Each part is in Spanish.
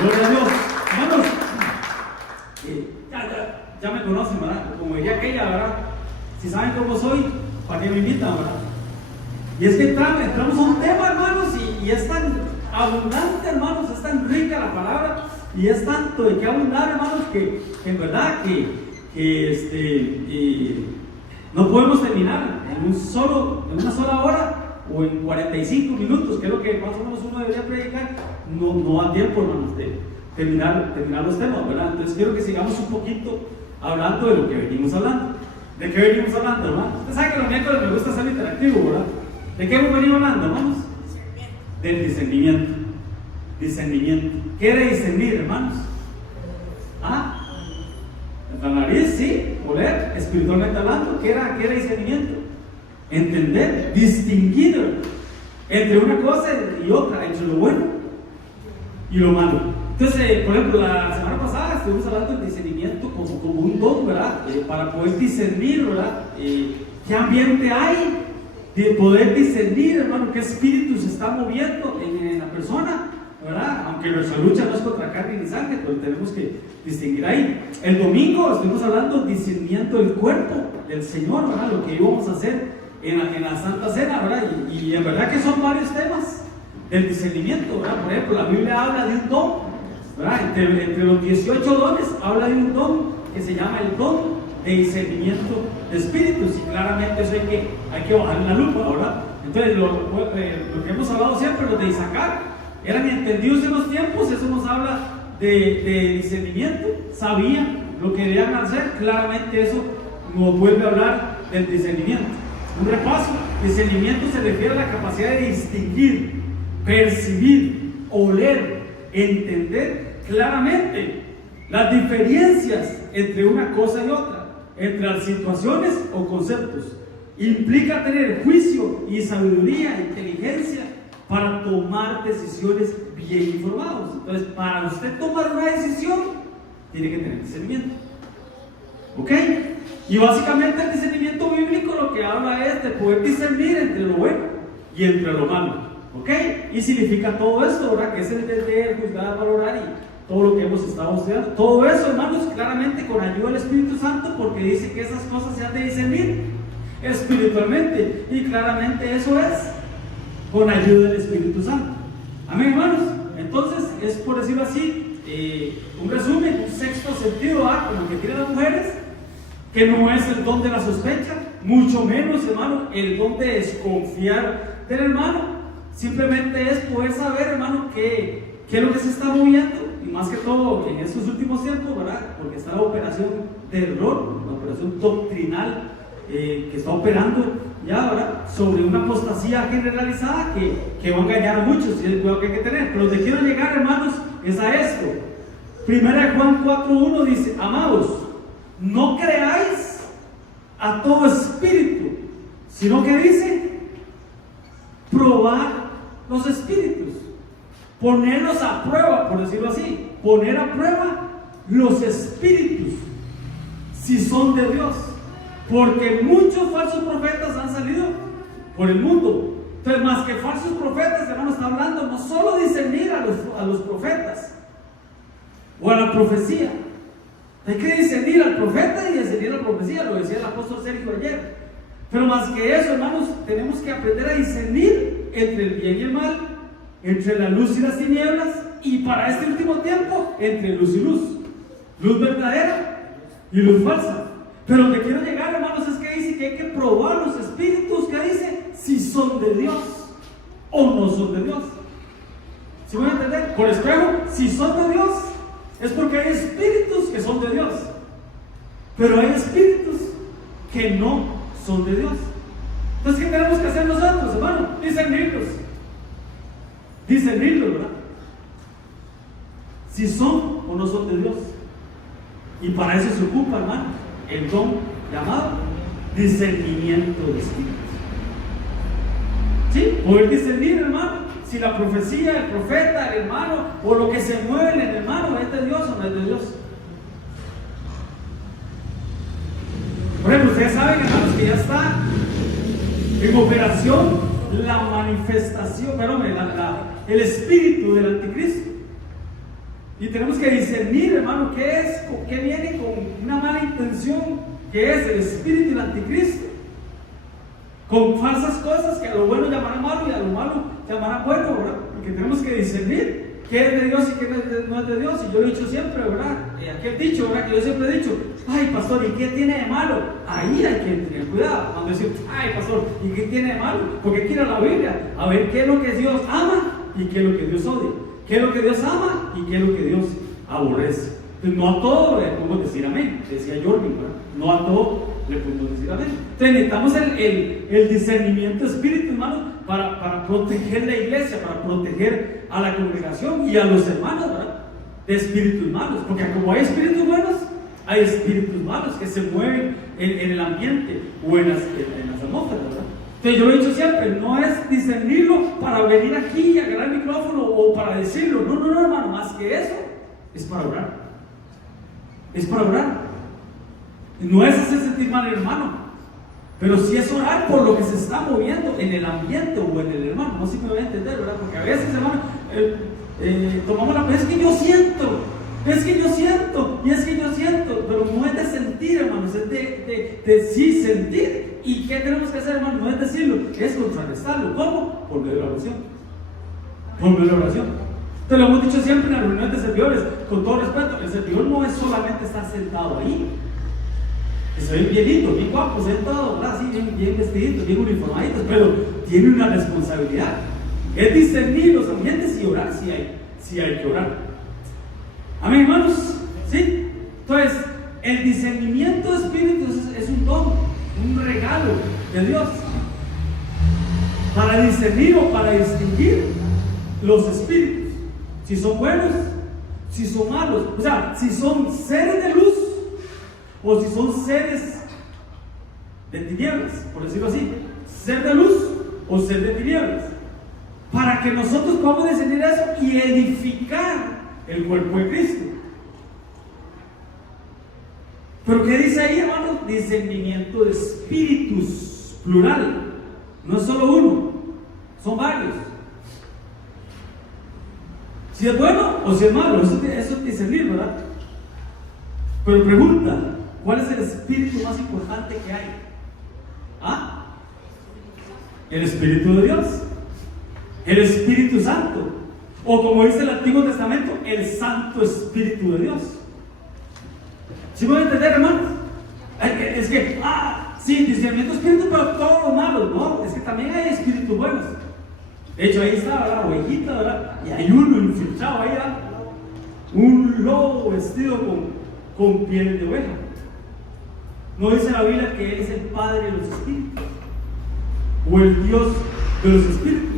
Gloria a Dios. Hermanos, ya me conocen, ¿verdad? Como diría aquella, ¿verdad? Si saben cómo soy, ¿para qué me invitan, verdad? Y es que entramos a un tema, hermanos, y es tan abundante, hermanos, es tan rica la palabra, y es tanto de qué abundar, hermanos, que en verdad no podemos terminar en una sola hora o en 45 minutos, que es lo que más o menos uno debería predicar. No da tiempo, hermanos, de terminar los temas, ¿verdad? Entonces quiero que sigamos un poquito hablando de lo que venimos hablando. ¿De qué venimos hablando, hermanos? Usted sabe que los miércoles me gusta ser interactivo, ¿verdad? ¿De qué hemos venido hablando, hermanos? Del discernimiento. Discernimiento. ¿Qué era discernir, hermanos? ¿Ah? La nariz, sí, oler, espiritualmente hablando. ¿Qué era discernimiento? Entender, distinguir entre una cosa y otra, entre lo bueno y lo malo. Entonces, por ejemplo, la semana pasada estuvimos hablando del discernimiento como un don, ¿verdad? Para poder discernir, ¿verdad? ¿Qué ambiente hay? De poder discernir, hermano, qué espíritu se está moviendo en la persona, ¿verdad? Aunque nuestra lucha no es contra carne ni sangre, pero tenemos que distinguir ahí. El domingo estuvimos hablando del discernimiento del cuerpo del Señor, ¿verdad? Lo que íbamos a hacer en la Santa Cena, ¿verdad? Y en verdad que son varios temas del discernimiento, ¿verdad? Por ejemplo, la Biblia habla de un don, ¿verdad? Entre los 18 dones habla de un don que se llama el don de discernimiento de espíritus, y claramente eso hay que bajar la lupa, ¿verdad? Entonces, lo que hemos hablado siempre, los de Isaacar, eran entendidos en los tiempos. Eso nos habla de discernimiento, sabían lo que debían hacer. Claramente eso nos vuelve a hablar del discernimiento. Un repaso: discernimiento se refiere a la capacidad de distinguir, percibir, oler, entender claramente las diferencias entre una cosa y otra, entre las situaciones o conceptos. Implica tener juicio y sabiduría, inteligencia para tomar decisiones bien informados. Entonces, para usted tomar una decisión, tiene que tener discernimiento. ¿Ok? Y básicamente el discernimiento bíblico lo que habla es de poder discernir entre lo bueno y entre lo malo. ¿Ok? Y significa todo esto, ¿verdad? Que es el entender, juzgar, valorar y todo lo que hemos estado estudiando. Todo eso, hermanos, claramente con ayuda del Espíritu Santo, porque dice que esas cosas se han de discernir espiritualmente. Y claramente eso es con ayuda del Espíritu Santo. Amén, hermanos. Entonces, es por decirlo así, un resumen, un sexto sentido, como que tienen las mujeres, que no es el don de la sospecha, mucho menos, hermano, el don de desconfiar del hermano. Simplemente es poder saber, hermano, qué es lo que se está moviendo, y más que todo en estos últimos tiempos, ¿verdad? Porque está la operación de error, la operación doctrinal que está operando ya, ¿verdad? Sobre una apostasía generalizada que va a engañar a muchos, y el cuidado que hay que tener. Pero donde quiero llegar, hermanos, es a esto. 1 Juan 4:1 dice: amados, no creáis a todo espíritu, sino que dice: probar los espíritus, ponerlos a prueba, por decirlo así, poner a prueba los espíritus, si son de Dios, porque muchos falsos profetas han salido por el mundo. Entonces, más que falsos profetas, hermano, está hablando no solo discernir a los profetas o a la profecía. Hay que discernir al profeta y discernir a la profecía, lo decía el apóstol Sergio ayer. Pero más que eso, hermanos, tenemos que aprender a discernir entre el bien y el mal, entre la luz y las tinieblas, y para este último tiempo, entre luz y luz, luz verdadera y luz falsa. Pero lo que quiero llegar, hermanos, es que dice que hay que probar los espíritus, que dice si son de Dios o no son de Dios. ¿Sí van a entender? Por espejo, si son de Dios, es porque hay espíritus que son de Dios, pero hay espíritus que no son de Dios. Entonces, ¿qué tenemos que hacer nosotros, hermano? Discernirlos, ¿verdad? Si son o no son de Dios. Y para eso se ocupa, hermano, el don llamado discernimiento de espíritus. ¿Sí? Poder discernir, hermano, si la profecía, el profeta, el hermano, o lo que se mueve en el hermano es de Dios o no es de Dios. Por ejemplo, ustedes saben, hermanos, que ya está en operación la manifestación, el espíritu del anticristo. Y tenemos que discernir, hermano, qué viene con una mala intención, que es el espíritu del anticristo, con falsas cosas que a lo bueno llamarán malo y a lo malo llamarán bueno, ¿verdad? Porque tenemos que discernir qué es de Dios y qué no es de Dios. Y yo lo he dicho siempre, ¿verdad? Aquel dicho, ¿verdad? Que yo siempre he dicho, ay, pastor, ¿y qué tiene de malo? Ahí hay que tener cuidado. Cuando decimos, ay, pastor, ¿y qué tiene de malo? Porque hay que ir a la Biblia a ver qué es lo que Dios ama y qué es lo que Dios odia. ¿Qué es lo que Dios ama y qué es lo que Dios aborrece? Entonces, no a todo le podemos decir amén, decía Jordan, ¿verdad? No a todo le podemos decir amén. Entonces necesitamos el discernimiento espíritu, hermano, para proteger la iglesia, para proteger a la congregación y a los hermanos, ¿verdad? De espíritus malos, porque como hay espíritus buenos, hay espíritus malos que se mueven en el ambiente o en las atmósferas, ¿verdad? Entonces yo lo he dicho siempre, no es discernirlo para venir aquí y agarrar el micrófono o para decirlo, no, hermano, más que eso, es para orar. Es para orar. No es hacer sentir mal al hermano, pero sí es orar por lo que se está moviendo en el ambiente o en el hermano. No sé si me voy a entender, ¿verdad? Porque a veces, hermano, tomamos la... Es que yo siento, y es que yo siento, pero no es de sentir, hermanos, es de sí sentir. ¿Y qué tenemos que hacer, hermano? No es decirlo, es contrarrestarlo. ¿Cómo? Por medio de la oración. Por medio de la oración. Te lo hemos dicho siempre en las reuniones de servidores, con todo respeto, el servidor no es solamente estar sentado ahí. Se ven bien lindos, bien guapos, sentados, así, bien vestiditos, bien uniformaditos, pero tiene una responsabilidad. Es discernir los ambientes y orar si hay que orar. Amén, hermanos. ¿Sí? Entonces, el discernimiento de espíritus es un don, un regalo de Dios para discernir o para distinguir los espíritus, si son buenos, si son malos, o sea, si son seres de luz o si son seres de tinieblas, por decirlo así, ser de luz o ser de tinieblas, para que nosotros podamos discernir eso y edificar el cuerpo de Cristo. Pero ¿qué dice ahí, hermanos? Discernimiento de espíritus, plural, no es solo uno, son varios. Si es bueno o si es malo, eso es discernir, ¿verdad? Pero pregunta, ¿cuál es el espíritu más importante que hay? ¿Ah? El Espíritu de Dios, el Espíritu Santo, o como dice el Antiguo Testamento, el Santo Espíritu de Dios. ¿Sí me voy a entender, hermanos? Es que, sí, discernimiento de espíritu, pero todos los malos, no, es que también hay espíritus buenos. De hecho, ahí está la ovejita, ¿verdad? Y hay uno infiltrado ahí, ¿verdad? Un lobo vestido con piel de oveja. No dice la Biblia que Él es el Padre de los espíritus o el Dios de los espíritus.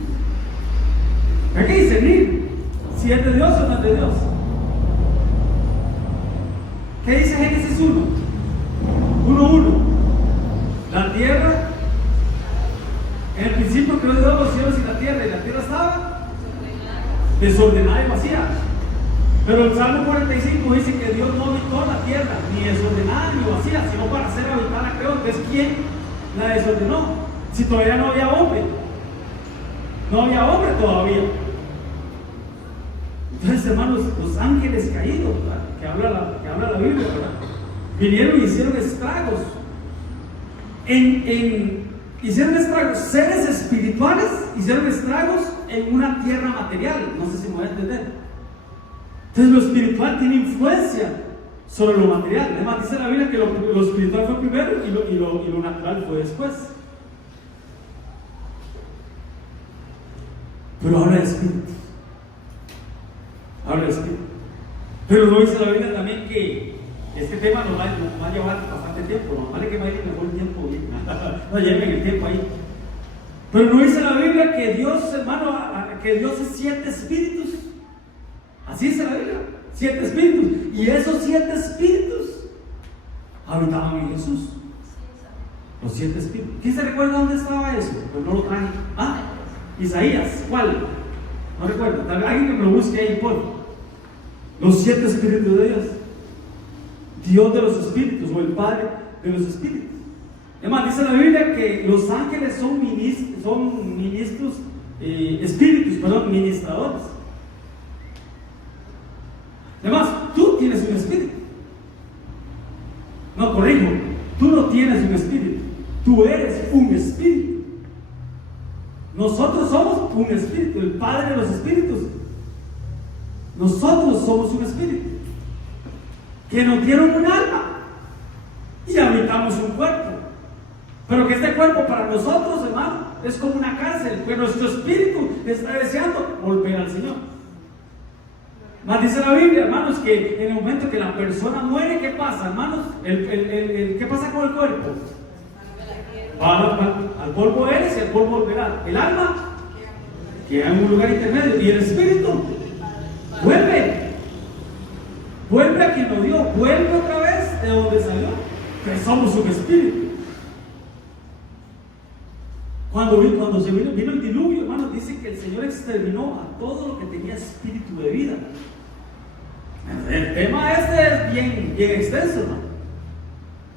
Hay que discernir si es de Dios o no es de Dios. ¿Qué dice Génesis 1:1? La tierra, en el principio creó Dios los cielos y la tierra estaba desordenada y vacía. Pero el Salmo 45 dice que Dios no habitó la tierra ni desordenada ni vacía, sino para hacer habitar la creó. Entonces, ¿quién la desordenó? Si todavía no había hombre. No había hombre todavía. Entonces, hermanos, los ángeles caídos, ¿verdad? que habla la Biblia, ¿verdad? Vinieron y hicieron estragos. Hicieron estragos, seres espirituales hicieron estragos en una tierra material. No sé si me voy a entender. Entonces lo espiritual tiene influencia sobre lo material. Además dice la Biblia que lo espiritual fue primero y lo natural fue después. Pero habla de espíritu. Habla de espíritu. Pero no dice la Biblia también que este tema nos va a llevar bastante tiempo. No vale que vaya mejor el tiempo. No lleven el tiempo ahí. Pero no dice la Biblia que Dios, hermano, que Dios es 7 espíritus. Así dice la Biblia, 7 espíritus. Y esos 7 espíritus habitaban en Jesús. Los 7 espíritus. ¿Quién se recuerda dónde estaba eso? Pues no lo traje. Isaías, ¿cuál? No recuerdo. Tal vez alguien que me lo busque ahí, por los 7 espíritus de Dios. Dios de los espíritus, o el Padre de los espíritus. Además, dice la Biblia que los ángeles son ministradores. Además, tú tienes un espíritu. No, corrijo, tú no tienes un espíritu, tú eres un espíritu. Nosotros somos un espíritu, el Padre de los espíritus. Nosotros somos un espíritu que nos dieron un alma y habitamos un cuerpo. Pero que este cuerpo para nosotros, hermano, es como una cárcel, que nuestro espíritu está deseando volver al Señor. Mas dice la Biblia, hermanos, que en el momento que la persona muere, ¿qué pasa, hermanos? ¿Qué pasa con el cuerpo? Al polvo eres y al polvo volverá. El alma queda en un lugar intermedio. Y el espíritu vuelve a quien lo dio, vuelve otra vez de donde salió, que somos un espíritu. Cuando se vino el diluvio, hermanos, dice que el Señor exterminó a todo lo que tenía espíritu de vida. El tema este es bien extenso, ¿no?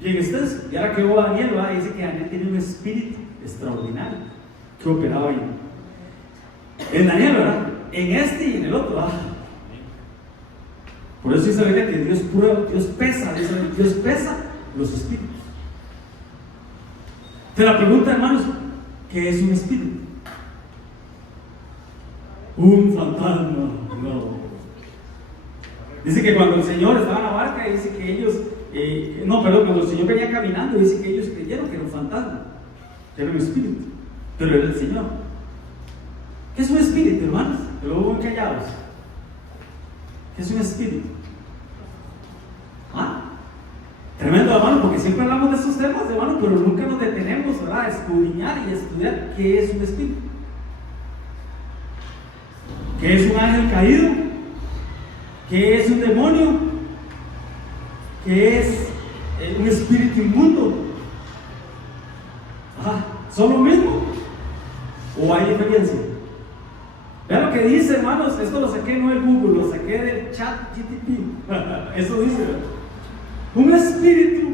Bien extenso. Y ahora que hubo Daniel, dice que Daniel tiene un espíritu extraordinario que operaba ahí. En Daniel, ¿verdad? En este y en el otro, Por eso dice la Biblia que Dios pesa, Dios pesa los espíritus. Te la pregunta, hermanos, ¿qué es un espíritu? Un fantasma, no. Dice que cuando el Señor estaba en la barca, dice que ellos, cuando el Señor venía caminando, dice que ellos creyeron que era un fantasma, que era un espíritu, pero era el Señor. ¿Qué es un espíritu, hermanos? Que luego van callados. ¿Qué es un espíritu? Tremendo, hermano, porque siempre hablamos de esos temas, hermano, pero nunca nos detenemos, ¿verdad?, a escudriñar y a estudiar qué es un espíritu. ¿Qué es un ángel caído? ¿Qué es un demonio? ¿Qué es un espíritu inmundo? ¿Son lo mismo? ¿O hay diferencia? Vean lo que dice, hermanos, esto lo saqué no del Google, lo saqué del ChatGPT. Eso dice, ¿verdad? Un espíritu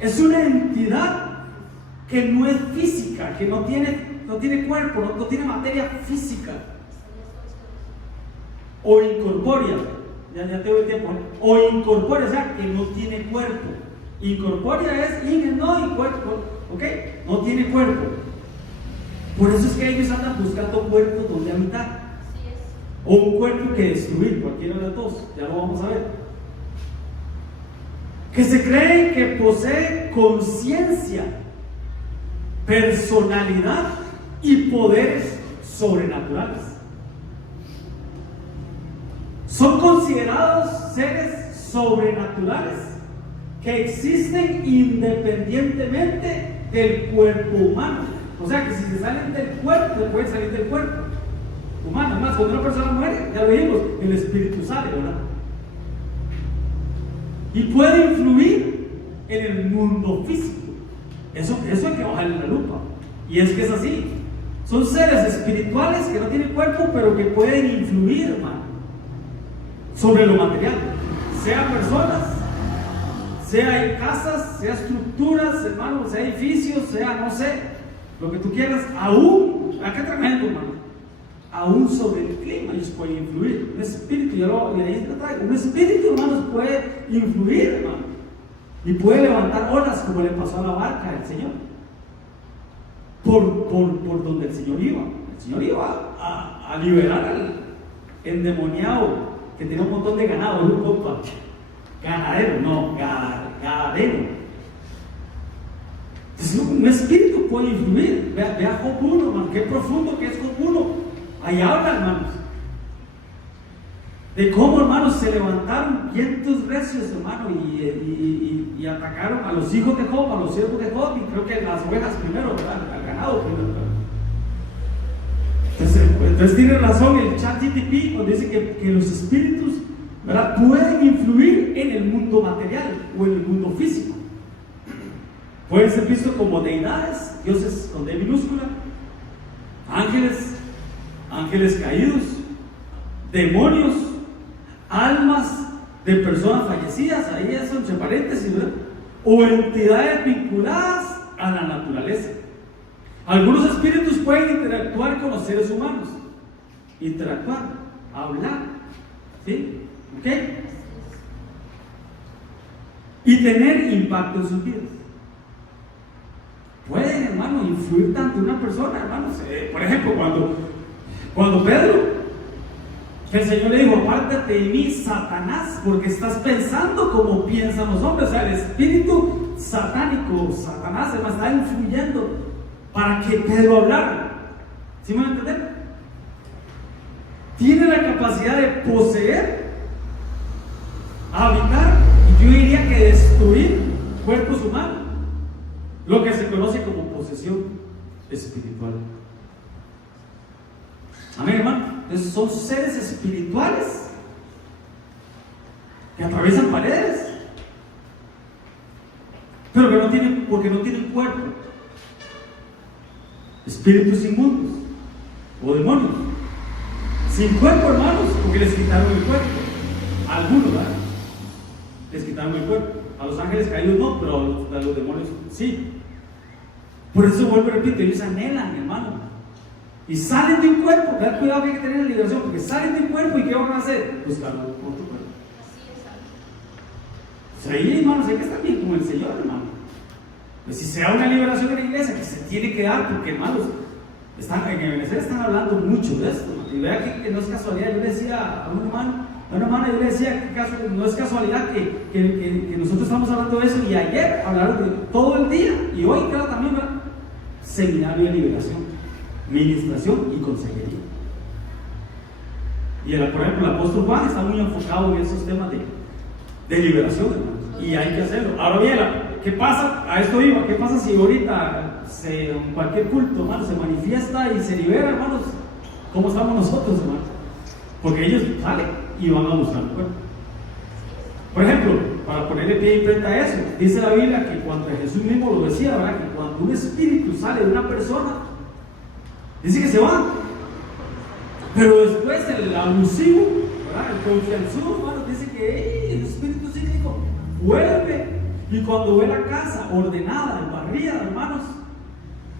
es una entidad que no es física, que no tiene cuerpo, no tiene materia física, o incorpórea, ya tengo el tiempo, o incorpórea, o sea, que no tiene cuerpo. Incorpórea es no y cuerpo, ¿ok? No tiene cuerpo. Por eso es que ellos andan buscando cuerpos donde habitar, o un cuerpo que destruir, cualquiera de los dos, ya lo vamos a ver. Que se cree que posee conciencia, personalidad y poderes sobrenaturales. Son considerados seres sobrenaturales que existen independientemente del cuerpo humano. O sea que si se salen del cuerpo, pueden salir del cuerpo humano. Además, cuando una persona muere, ya lo dijimos, el espíritu sale, ¿verdad? Y puede influir en el mundo físico. Eso hay que bajarle la lupa. Y es que es así. Son seres espirituales que no tienen cuerpo, pero que pueden influir, hermano, sobre lo material. Sea personas, sea casas, sea estructuras, hermano, sea edificios, sea, no sé, lo que tú quieras. Aún, qué tremendo, hermano. Aún sobre el clima ellos pueden influir. Un espíritu, y ahí lo traigo. Un espíritu, hermanos, puede influir, hermano, y puede levantar olas, como le pasó a la barca del Señor, por donde el Señor iba. El Señor iba a liberar al endemoniado que tenía un montón de ganado, un compa, ganadero. Entonces, un espíritu puede influir. Vea Job 1, hermano, qué profundo que es Job 1. Ahí habla, hermanos, de cómo, hermanos, se levantaron vientos recios, hermano, y atacaron a los hijos de Job, a los siervos de Job, y creo que las ovejas primero, ¿verdad? Al ganado primero, ¿verdad? Entonces tiene razón el ChatGPT cuando dice que los espíritus, ¿verdad?, pueden influir en el mundo material o en el mundo físico. Pueden ser vistos como deidades, dioses con D minúscula, ángeles caídos, demonios, almas de personas fallecidas, ahí eso entre paréntesis, ¿verdad?, o entidades vinculadas a la naturaleza. Algunos espíritus pueden interactuar con los seres humanos, hablar, ¿sí? ¿Ok? Y tener impacto en sus vidas. Pueden, hermano, influir tanto en una persona, hermanos. Por ejemplo, cuando Pedro, que el Señor le dijo: apártate de mí, Satanás, porque estás pensando como piensan los hombres. O sea, el espíritu satánico, Satanás, se me está influyendo para que Pedro hablara. ¿Sí me van a entender? Tiene la capacidad de poseer, habitar, y yo diría que destruir cuerpos humanos, lo que se conoce como posesión espiritual. Amén, hermano. Entonces son seres espirituales que atraviesan paredes, pero que no tienen, porque no tienen cuerpo. Espíritus inmundos o demonios sin cuerpo, hermanos, porque les quitaron el cuerpo. A algunos, ¿verdad? Les quitaron el cuerpo. A los ángeles caídos no, pero a los demonios sí. Por eso vuelvo y repito, ellos anhelan, hermano, y salen de un cuerpo. Ten cuidado que hay que tener la liberación, porque salen de un cuerpo y ¿qué van a hacer? Buscar otro cuerpo. Así es. Ahí, hermanos, hay que estar bien con el Señor, hermano. Pues si se da una liberación en la iglesia, que se tiene que dar, porque, hermanos, en el Venezuela están hablando mucho de esto, ¿no? Y vea que no es casualidad. Yo le decía a un hermano, yo le decía que no es casualidad que nosotros estamos hablando de eso, y ayer hablaron de todo el día, y hoy cada también, ¿verdad? Seminario de liberación, ministración y consejería. Y por ejemplo, el apóstol Juan está muy enfocado en esos temas de liberación, hermanos, y hay que hacerlo. Ahora bien, ¿qué pasa? A esto iba. ¿Qué pasa si ahorita en cualquier culto, hermanos, se manifiesta y se libera, hermanos? ¿Cómo estamos nosotros, hermanos? Porque ellos salen y van a buscar el cuerpo. Por ejemplo, para ponerle pie y frente a eso, dice la Biblia que cuando Jesús mismo lo decía, ¿verdad? Que cuando un espíritu sale de una persona, dice que se va. Pero después el abusivo, ¿verdad? El confianzudo, hermanos, dice que el espíritu psíquico vuelve, y cuando ve la casa ordenada, barrida, hermanos,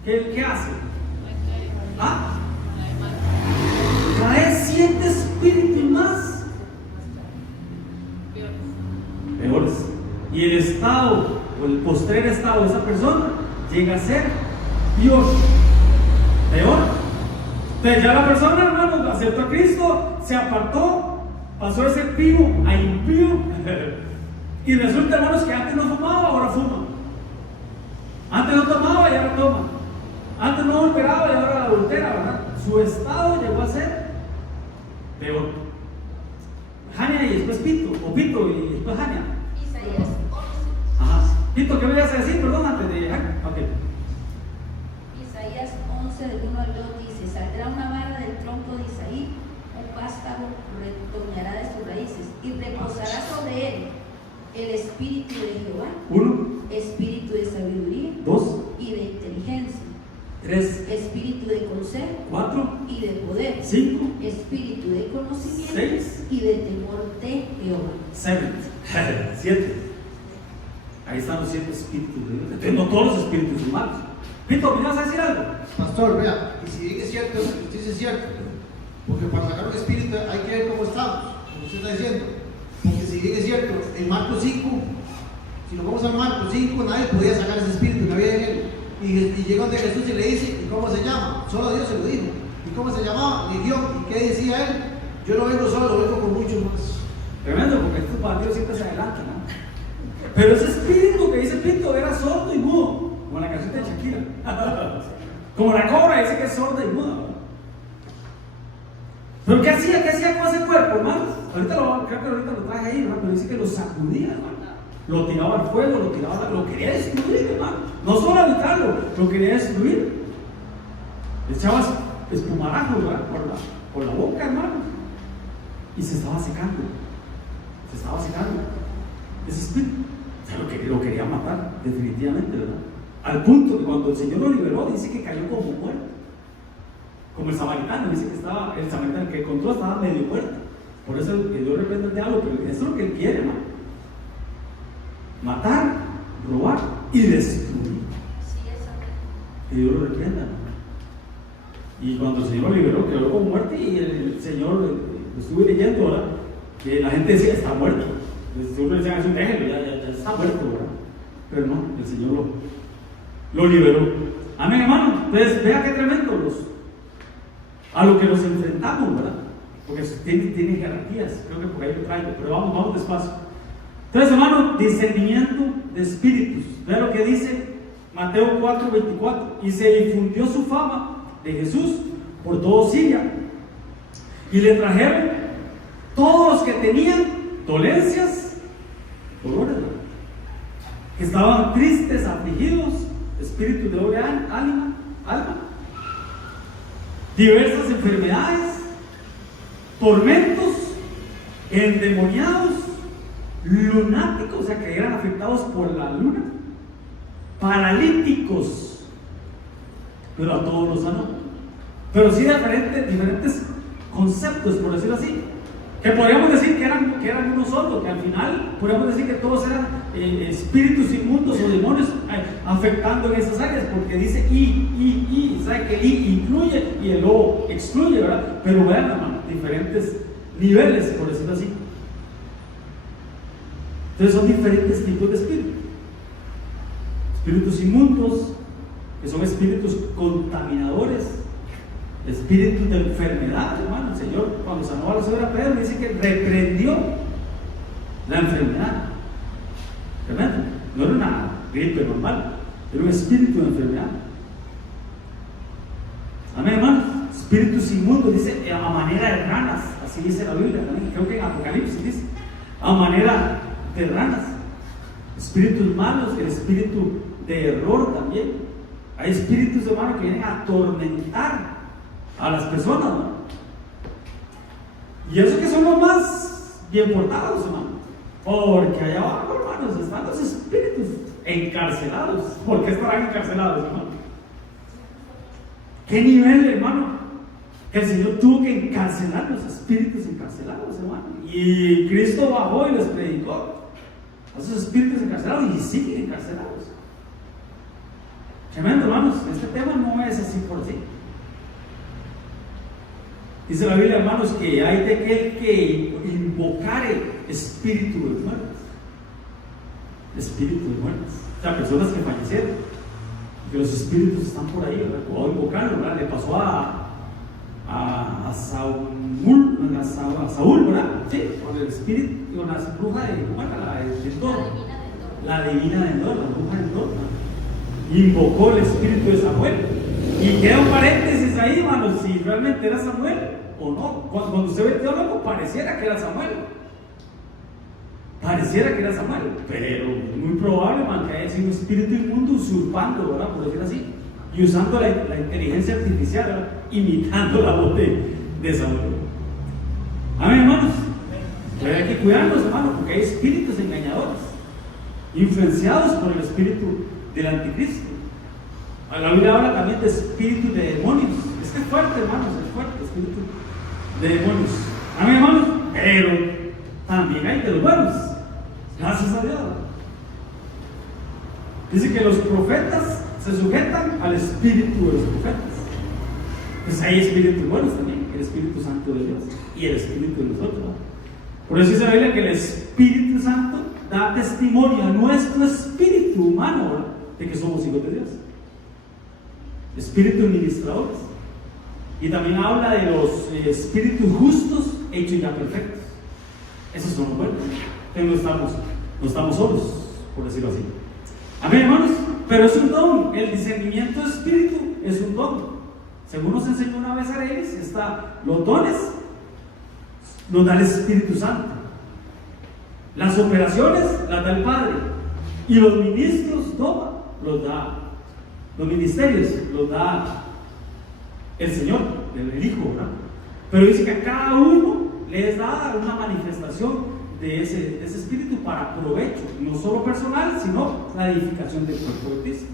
¿qué hace? ¿Ah? Trae 7 espíritus más peores. Y el estado, o el postrer estado de esa persona, llega a ser peor. Entonces ya la persona, hermanos, aceptó a Cristo, se apartó, pasó de ser pío a impío. Y resulta, hermanos, que antes no fumaba, ahora fuma. Antes no tomaba y ahora toma. Antes no adulteraba y ahora adultera, ¿verdad? Su estado llegó a ser peor. Jania y después Pito, o Pito y después Jania. Isaías 11. Ajá. Pito, ¿qué me ibas a decir? Perdón, antes de Jania. Ok. Isaías 11, del 1 al 2 dice: saldrá una vara del tronco de Isaí, un vástago retoñará de sus raíces, y reposará sobre él el espíritu de Jehová. 1, espíritu de sabiduría 2 y de inteligencia, 3, espíritu de consejo 4, y de poder, 5, espíritu de conocimiento 6 y de temor de Jehová. 7. Ahí están los 7 espíritus de Dios. Entonces, no todos los espíritus son malos. Pito, ¿me vas a decir algo? Pastor, vea, y si bien es cierto, eso que usted dice es cierto, porque para sacar un espíritu hay que ver cómo estamos, como usted está diciendo. Porque si bien es cierto, en Marcos 5, si nos vamos a Marcos 5, nadie podía sacar ese espíritu que había en él. Y llega donde Jesús y le dice: ¿y cómo se llama? Solo Dios se lo dijo. ¿Y cómo se llamaba? Legión. ¿Y qué decía él? Yo no vengo solo, vengo con muchos más. Tremendo, porque estos partidos siempre se adelantan, ¿no? Pero ese espíritu que dice Pito era sordo y mudo, como la canción de Shakira. Como la cobra dice que es sorda y muda, ¿no? Pero ¿qué hacía con ese cuerpo, hermanos? Creo que ahorita lo traje ahí, hermano, pero dice que lo sacudía, hermano. Lo tiraba al fuego, lo quería destruir, hermano. No solo habitarlo, lo quería destruir. Le echaba espumarajo, ¿verdad? Por la boca, hermano. Y se estaba secando. Ese espíritu. O sea, lo quería matar, definitivamente, ¿verdad? Al punto que cuando el Señor lo liberó, dice que cayó como muerto. Como el samaritano, dice que el samaritano que encontró estaba medio muerto. Por eso que Dios reprende al diablo, pero eso es lo que él quiere, hermano. Matar, robar y destruir. Que Dios lo reprenda, hermano. Y cuando el Señor lo liberó, quedó como muerto, y el Señor, lo estuve leyendo ahora, que la gente decía, está muerto. Entonces, uno decía, es un déjelo, ya está muerto, ¿verdad? Pero no, el Señor lo liberó. Amén, hermano. Entonces, vea qué tremendo a lo que nos enfrentamos, ¿verdad? Porque tiene jerarquías, creo que por ahí lo traigo, pero vamos despacio. Entonces, hermano, discernimiento de espíritus. Vea lo que dice Mateo 4:24. Y se difundió su fama de Jesús por todo Siria. Y le trajeron todos los que tenían dolencias, dolores, ¿verdad? Que estaban tristes, afligidos, espíritus de doble alma, diversas enfermedades, tormentos, endemoniados, lunáticos, o sea que eran afectados por la luna, paralíticos, pero a todos los sanó. Pero sí diferentes conceptos, por decirlo así, que podríamos decir que eran uno solo, que al final podríamos decir que todos eran espíritus inmundos o demonios afectando en esas áreas, porque dice ¿sabe que el I incluye y el O excluye, ¿verdad? Pero vean, hermano, diferentes niveles, por decirlo así. Entonces son diferentes tipos de espíritus. Espíritus inmundos, que son espíritus contaminadores, espíritus de enfermedad, hermano. El Señor, cuando sanó a la señora Pedro, dice que reprendió la enfermedad. ¿Verdad? No era una gripe normal, era un espíritu de enfermedad. Amén, hermanos. Espíritus inmundos, dice a manera de ranas, así dice la Biblia también. Creo que en Apocalipsis dice a manera de ranas. Espíritus malos, el espíritu de error también. Hay espíritus, hermano, que vienen a atormentar a las personas, ¿no? Y eso que son los más bien portados, hermano, porque allá abajo, hermanos, están los espíritus encarcelados. ¿Por qué estarán encarcelados, hermano? ¿Qué nivel, hermano? Que el Señor tuvo que encarcelar los espíritus encarcelados, hermano, y Cristo bajó y les predicó a esos espíritus encarcelados y siguen encarcelados. Tremendo, hermanos. Este tema no es así por sí. Dice la Biblia, hermanos, que hay de aquel que invocare espíritu de muertos. Espíritu de muertos. O sea, personas que fallecieron. Que los espíritus están por ahí, ¿verdad? O invocarlo, ¿verdad? Le pasó a Saúl, ¿verdad? Sí, con el espíritu, con la bruja de Endor. La divina de Endor, la bruja de Endor. Invocó el espíritu de Samuel. Y queda un paréntesis ahí, hermanos, si realmente era Samuel o no. Cuando usted ve el teólogo, pareciera que era Samuel. Pareciera que era Samuel, pero es muy probable, hermano, que haya sido un espíritu inmundo usurpando, ¿verdad? Por decir así. Y usando la inteligencia artificial, ¿verdad? Imitando la voz de Samuel. Amén, hermanos. Pero hay que cuidarnos, hermanos, porque hay espíritus engañadores, influenciados por el espíritu del anticristo. La Biblia habla también de espíritu de demonios. Es que es fuerte, hermanos, es fuerte, espíritu de demonios. Amén, hermanos. Pero también hay de los buenos. Gracias a Dios. Dice que los profetas se sujetan al espíritu de los profetas. Pues hay espíritus buenos también, el Espíritu Santo de Dios y el Espíritu de nosotros, ¿no? Por eso dice la Biblia que el Espíritu Santo da testimonio a nuestro espíritu humano, ¿verdad?, de que somos hijos de Dios. Espíritus ministradores. Y también habla de los espíritus justos hechos ya perfectos. Esos son los buenos. Entonces no estamos solos, por decirlo así. Amén, hermanos. Pero es un don. El discernimiento de espíritu es un don. Según nos enseñó una vez Arelis, los dones los da el Espíritu Santo. Las operaciones las da el Padre. Y los ministros los da. Los ministerios los da el Señor, el Hijo, ¿verdad? Pero dice que a cada uno le es dada una manifestación de ese espíritu para provecho, no solo personal, sino la edificación del cuerpo de Cristo.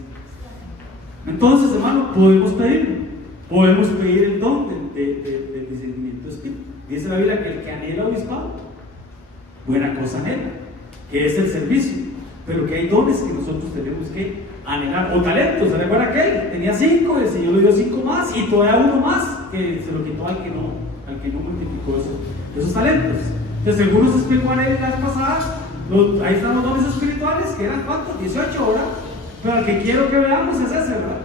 Entonces, hermano, podemos pedir el don del discernimiento de espíritu. Dice la Biblia que el que anhela obispado, buena cosa anhela, que es el servicio, pero que hay dones que nosotros tenemos que anhelar, o talentos. ¿Se recuerda aquel? Tenía 5, el Señor le dio 5 más, y todavía uno más que se lo quitó al que no multiplicó esos talentos. De seguro se explicó a él la vez pasada. Ahí están los dones espirituales, que eran ¿cuántos? 18 horas. Pero el que quiero que veamos es ese, ¿verdad?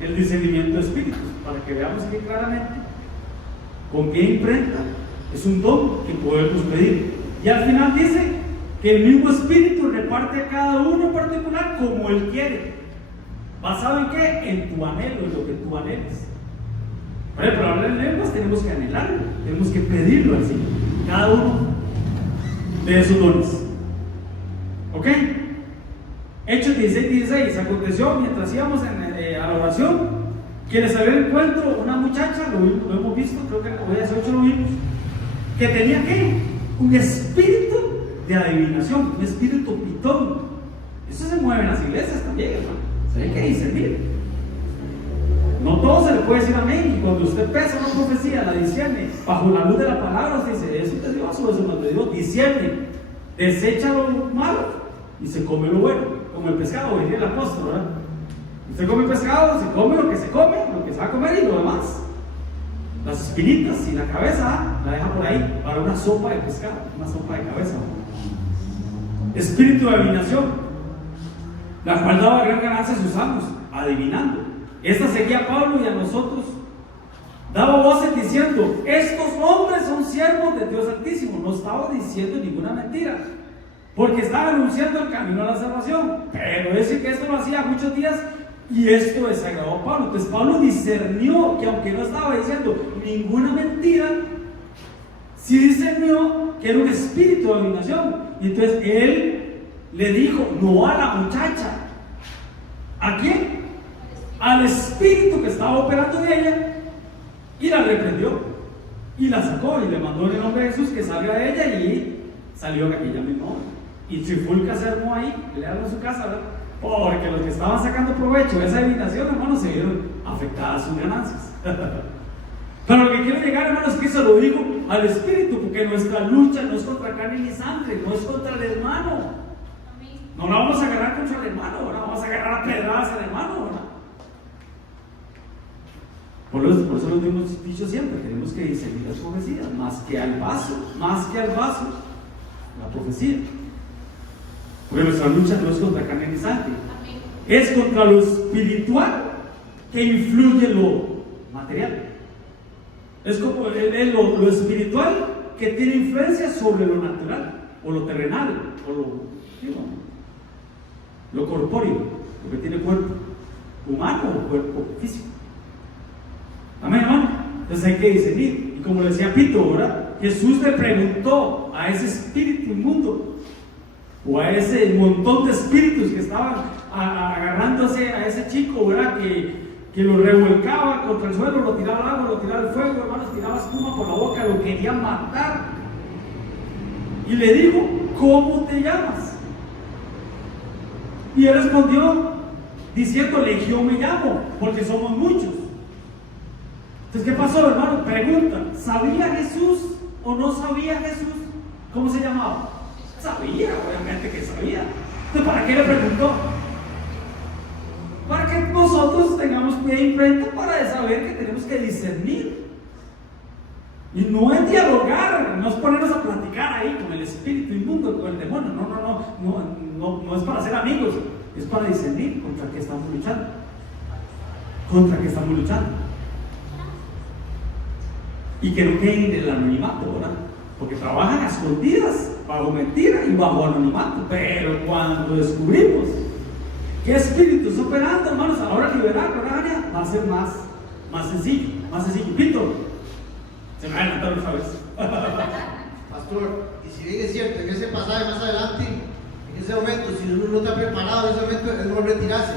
El discernimiento de espíritus, para que veamos aquí claramente con qué imprenta es un don que podemos pedir. Y al final dice que el mismo espíritu reparte a cada uno en particular como él quiere. ¿Basado en qué? En tu anhelo, en lo que tú anheles. Para hablar en lenguas tenemos que anhelarlo, tenemos que pedirlo así, cada uno de esos dones. ¿Ok? Hechos 16. Aconteció mientras íbamos a la oración que les salió el encuentro una muchacha, lo hemos visto, creo que hoy hace 8 lo vimos, que tenía ¿qué? Un espíritu de adivinación, un espíritu pitón. Eso se mueve en las iglesias también, hermano. Se hay que discernir. No todo se le puede decir amén. Y cuando usted pesa una profecía, la discierne bajo la luz de la palabra, usted dice: eso te dio, eso no te dio. Discierne, desecha lo malo y se come lo bueno, como el pescado, dice el apóstol, ¿verdad? Usted come pescado, se come lo que se come, lo que se va a comer y lo demás. Las espinitas y la cabeza la deja por ahí para una sopa de pescado, una sopa de cabeza. Espíritu de adivinación, la cual daba gran ganancia a sus amos, adivinando. Esta seguía a Pablo y a nosotros. Daba voces diciendo: estos hombres son siervos de Dios Altísimo. No estaba diciendo ninguna mentira, porque estaba anunciando el camino a la salvación. Pero dice que esto lo hacía muchos días y esto desagradó a Pablo. Entonces Pablo discernió que aunque no estaba diciendo ninguna mentira, sí discernió que era un espíritu de adivinación. Y entonces él le dijo: no a la muchacha. ¿A quién? Al espíritu que estaba operando en ella, y la reprendió y la sacó y le mandó en el nombre de Jesús que salga de ella, y salió aquella misma hora. Y Trifulca se armó ahí, le armó su casa, ¿verdad? Porque los que estaban sacando provecho de esa adivinación, hermanos, se vieron afectadas sus ganancias. Pero lo que quiero llegar, hermanos, es que se lo digo al espíritu, porque nuestra lucha no es contra carne ni sangre, no es contra el hermano. No la vamos a agarrar contra el hermano, ¿verdad? Vamos a agarrar a pedradas al hermano, ¿verdad? Por eso lo hemos dicho siempre: tenemos que discernir las profecías, más que al vaso, la profecía. Porque nuestra lucha no es contra carne ni sangre, es contra lo espiritual que influye en lo material. Es como lo espiritual que tiene influencia sobre lo natural, o lo terrenal, o lo corpóreo, lo que tiene cuerpo humano o cuerpo físico. Amén, hermano. Entonces hay que discernir. Y como le decía Pito, ¿verdad? Jesús le preguntó a ese espíritu inmundo, o a ese montón de espíritus que estaban agarrándose a ese chico, ¿verdad? Que lo revolcaba contra el suelo, lo tiraba al agua, lo tiraba al fuego, hermanos, tiraba espuma por la boca, lo quería matar. Y le dijo: ¿cómo te llamas? Y él respondió diciendo: Legión me llamo, porque somos muchos. Entonces, ¿qué pasó, hermano? Pregunta: ¿sabía Jesús o no sabía Jesús cómo se llamaba? Sabía, obviamente que sabía. Entonces, ¿para qué le preguntó? Para que nosotros tengamos pie y imprenta para saber que tenemos que discernir. Y no es dialogar, no es ponernos a platicar ahí con el espíritu inmundo, con el demonio. No es para ser amigos, es para discernir contra qué estamos luchando. Y que no queden en el anonimato, ¿verdad? Porque trabajan a escondidas, bajo mentira y bajo anonimato. Pero cuando descubrimos qué espíritu está operando, hermanos, a la hora de liberar, ¿verdad? Va a ser más sencillo. Pito, se me va a adelantar otra vez. Pastor, y si bien es cierto, en ese pasaje más adelante, en ese momento, si uno no está preparado, en ese momento es mejor retirarse,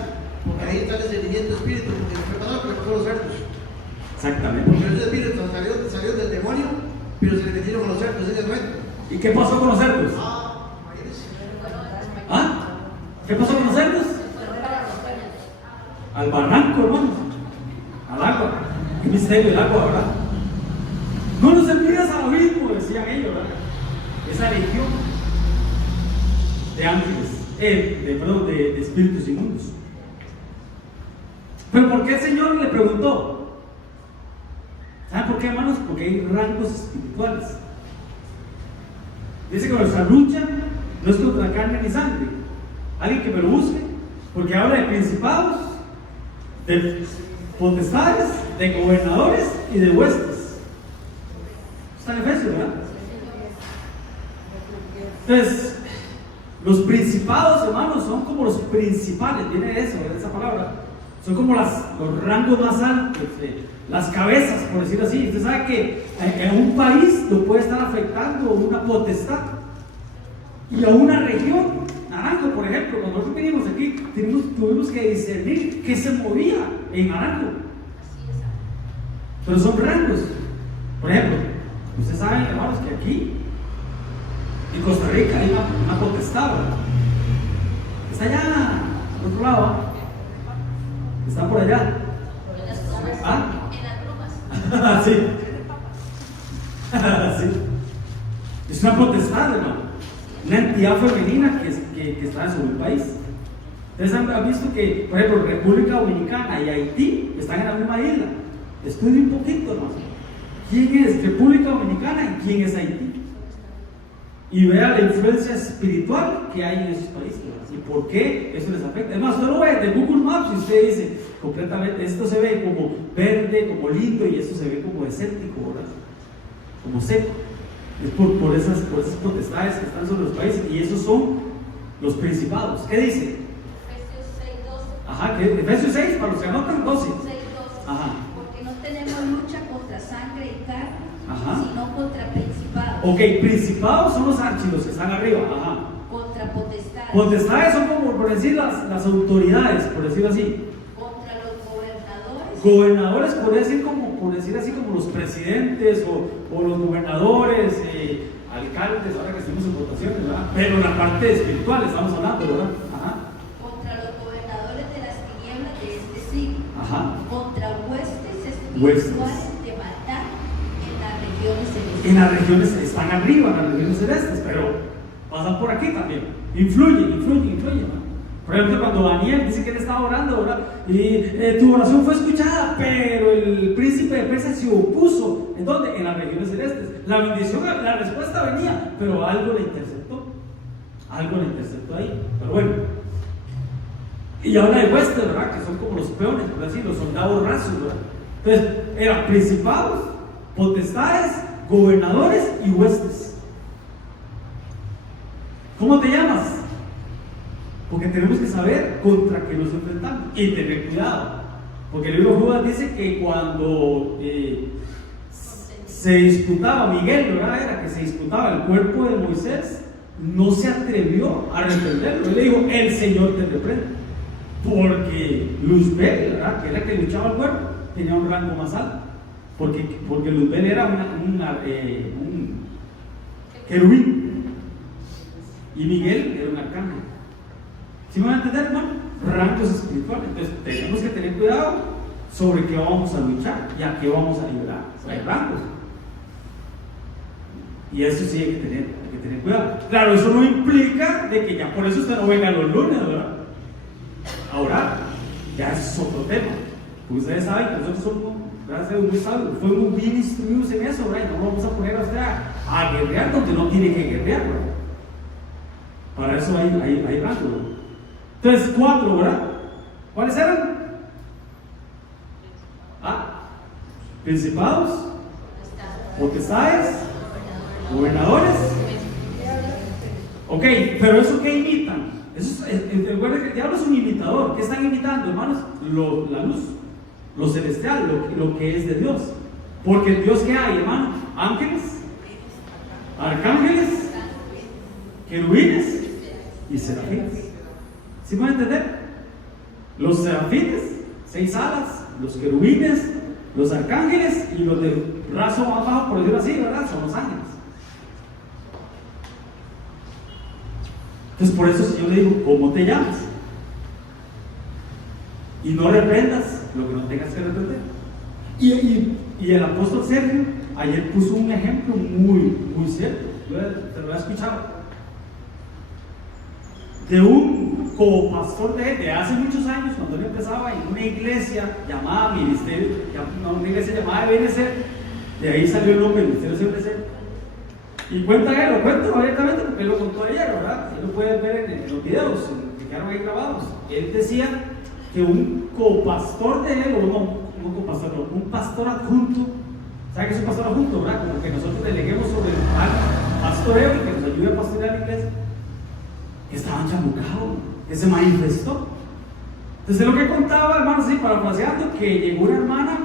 porque ahí está el discernimiento de espíritu, porque el preparado para todos los cerdos. Exactamente. Porque esos espíritus salieron del demonio, pero se le metieron con los cerdos en ese momento. ¿Y qué pasó con los cerdos? ¿Qué pasó con los cerdos? Al barranco, hermanos, al agua. Qué misterio el agua, ¿verdad? No nos envías al abismo, decían ellos, ¿verdad? Esa legión de ángeles, de espíritus inmundos. Pero ¿por qué el Señor le preguntó? ¿Saben por qué, hermanos? Porque hay rangos espirituales. Dice que nuestra lucha no es contra carne ni sangre. Alguien que me lo busque, porque habla de principados, de potestades, de gobernadores y de huestes. Está en Efesios, ¿verdad? Entonces, los principados, hermanos, son como los principales, viene de eso, de esa palabra. Son como los rangos más altos, las cabezas, por decirlo así. Usted sabe que en un país lo puede estar afectando una potestad. Y a una región, Naranjo, por ejemplo, cuando nosotros vinimos aquí, tuvimos que discernir qué se movía en Naranjo. Pero son rangos. Por ejemplo, ustedes saben, hermanos, que aquí en Costa Rica hay una potestad, ¿verdad? Está allá al otro lado, ¿eh? Está por allá. ¿Ah? En las brumas. Sí. Sí. Es una potestad, hermano. Una entidad femenina que está sobre el país. Ustedes han visto que, por ejemplo, República Dominicana y Haití están en la misma isla. Estudie un poquito, hermano. ¿Quién es República Dominicana y quién es Haití? Y vea la influencia espiritual que hay en esos países, ¿verdad? Y por qué eso les afecta. Es más, usted lo ve de Google Maps y usted dice, completamente, esto se ve como verde, como lindo, y esto se ve como desértico, ¿verdad? Como seco. Es por esas potestades que están sobre los países, y esos son los principados. ¿Qué dice? Efesios 6:12. Ajá, que Efesios 6, para los que anotan, 12. 6:12. Ajá. Porque no tenemos lucha contra sangre y carne, Ajá. sino contra principados. Ok, principados son los archivos que están arriba. Ajá. Contra potestades. Potestades son como, por decir, las autoridades, por decirlo así. Contra los gobernadores. Gobernadores, por decir así, como los presidentes o los gobernadores, alcaldes, ahora que estamos en votaciones, ¿verdad? Pero en la parte espiritual estamos hablando, ¿verdad? Ajá. Contra los gobernadores de las tinieblas de este siglo. Ajá. Contra huestes Huestes. espirituales de maldad en las regiones celestes. En las regiones, están arriba, en las regiones celestes, pero pasan por aquí también. Influyen, ¿no? Por ejemplo, cuando Daniel dice que él estaba orando, ¿verdad? Y tu oración fue escuchada, pero el príncipe de Persia se opuso. ¿En dónde? En las regiones celestes. La bendición, la respuesta venía, pero algo le interceptó. Algo le interceptó ahí. Pero bueno. Y habla de huestes, ¿verdad? Que son como los peones, por así, los soldados rasos, ¿verdad? Entonces, eran principados, potestades, gobernadores y huestes. ¿Cómo te llamas? Porque tenemos que saber contra qué nos enfrentamos y tener cuidado. Porque el libro de Judas dice que cuando se disputaba, Miguel, ¿verdad? Era que se disputaba el cuerpo de Moisés, no se atrevió a reprenderlo. Él le dijo, el Señor te reprende. Porque Luzbel, ¿verdad? Que era el que luchaba el cuerpo, tenía un rango más alto. Porque Luzbel era un querubín. Y Miguel era un arcángel. ¿Sí me van a entender, hermano? Rangos espirituales. Entonces tenemos que tener cuidado sobre qué vamos a luchar y a qué vamos a liberar. Hay rangos. Y eso sí hay que tener cuidado. Claro, eso no implica de que ya por eso usted no venga los lunes, ¿verdad? A orar. Ya es otro tema. Porque ustedes saben que nosotros somos, gracias a Dios, muy sabios. Fuimos bien instruidos en eso, ¿verdad? Y no vamos a poner a usted a guerrear donde no tiene que guerrear, ¿verdad? Para eso hay rangos, ¿verdad? Entonces, 4, ¿verdad? ¿Cuáles eran? Principados, potestades, gobernadores. Ok, pero ¿eso qué imitan? Recuerden que el diablo es un imitador. ¿Qué están imitando, hermanos? La luz, lo celestial, lo que es de Dios. Porque en Dios, ¿qué hay, hermano? Ángeles, arcángeles, querubines y serafines. ¿Sí pueden entender? Los serafines, 6 alas, los querubines, los arcángeles y los de raso más bajo, por decirlo así, ¿verdad? Son los ángeles. Entonces, por eso el Señor le dijo, ¿cómo te llamas? Y no reprendas lo que no tengas que reprender. Y el apóstol Sergio ayer puso un ejemplo muy cierto. Yo te lo he escuchado. De un copastor de hace muchos años, cuando él empezaba en una iglesia llamada Ministerio, una iglesia llamada BNC, de ahí salió el nombre Ministerio CBC. Y cuenta él, lo cuento abiertamente porque él lo contó ayer, ¿verdad? Él lo pueden ver en los videos que quedaron ahí grabados. Él decía que un copastor de él, o no copastor, no, un pastor adjunto, ¿sabe qué es un pastor adjunto, verdad? Como que nosotros deleguemos sobre el pastoreo y que nos ayude a pastorear la iglesia, que estaban chamucados, que se manifestó. Entonces lo que contaba, hermano, así parafraseando, que llegó una hermana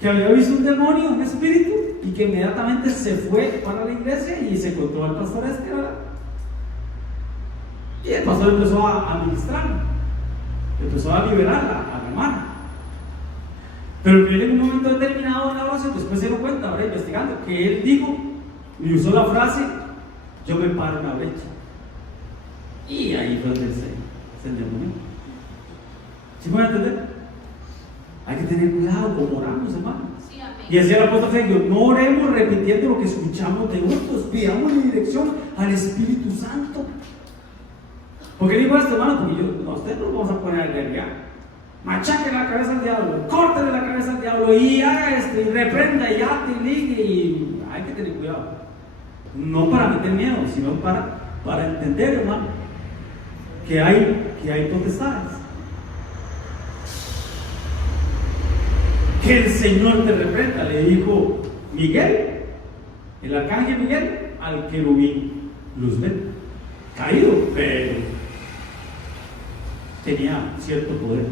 que había visto un demonio, un espíritu, y que inmediatamente se fue para la iglesia y se encontró al pastor ¿verdad? Y el pastor empezó a ministrar, empezó a liberar a la hermana. Pero que él en un momento determinado de la oración, después se dio cuenta, ahora investigando, que él dijo y usó la frase: yo me paro en la brecha. Y ahí fue donde se endemonió. ¿Sí me van a entender? Hay que tener cuidado como oramos, hermano. Sí, amén. Y decía el apóstol Sergio: no oremos repitiendo lo que escuchamos de otros, pidamos la dirección al Espíritu Santo. ¿Por qué digo esto, hermano? Porque a usted no lo vamos a poner a guerrear. Machaque la cabeza al diablo, córtele la cabeza al diablo y haga esto, y reprenda y ate y ligue, y hay que tener cuidado. No para meter miedo, sino para entender, hermano, que hay potestades. Que el Señor te reprenda, le dijo Miguel, el arcángel Miguel, al querubín Luzbel, caído, pero tenía cierto poder.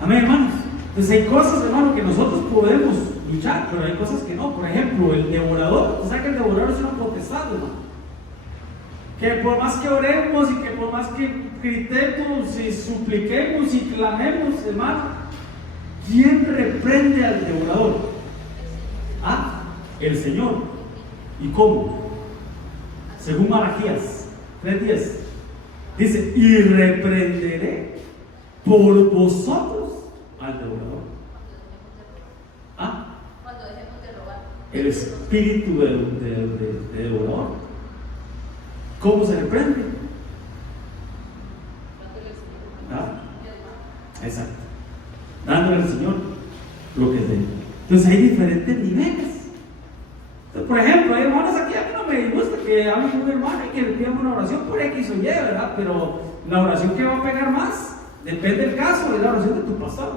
Amén, hermanos. Entonces hay cosas, hermano, que nosotros podemos luchar, pero hay cosas que no. Por ejemplo, el devorador. ¿Tú sabes que el devorador es una potestad, hermano? Que por más que oremos y que por más que gritemos y supliquemos y clamemos, hermano, ¿quién reprende al devorador? Ah, el Señor. ¿Y cómo? Según Malaquías 3:10, dice: y reprenderé por vosotros al devorador. ¿Ah? Cuando dejemos de robar. El espíritu de devorador. ¿Cómo se reprende? ¿Ah? Exacto. Dándole al Señor lo que es de él. Entonces hay diferentes niveles. Entonces, por ejemplo, hay hermanos aquí, a mí no me gusta que hable con un hermano y que le pidan una oración por X o Y, ¿verdad? Pero la oración que va a pegar más, depende del caso, es la oración de tu pastor,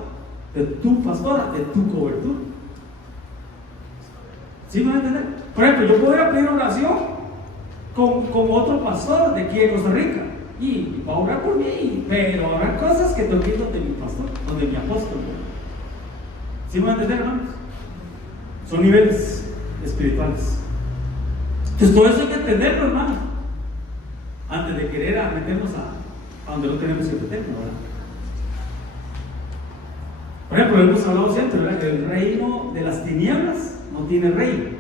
de tu pastora, de tu cobertura. ¿Sí me van a entender? Por ejemplo, yo podría pedir oración con otro pastor de aquí de Costa Rica y va a orar por mí, pero habrá cosas que tengo que ir donde mi pastor, donde mi apóstol. ¿Sí me van a entender, hermanos? Son niveles espirituales. Entonces todo eso hay que entenderlo, hermano, antes de querer meternos a donde no tenemos que meternos, ¿verdad? Por ejemplo, hemos hablado siempre, ¿verdad?, que el reino de las tinieblas no tiene rey,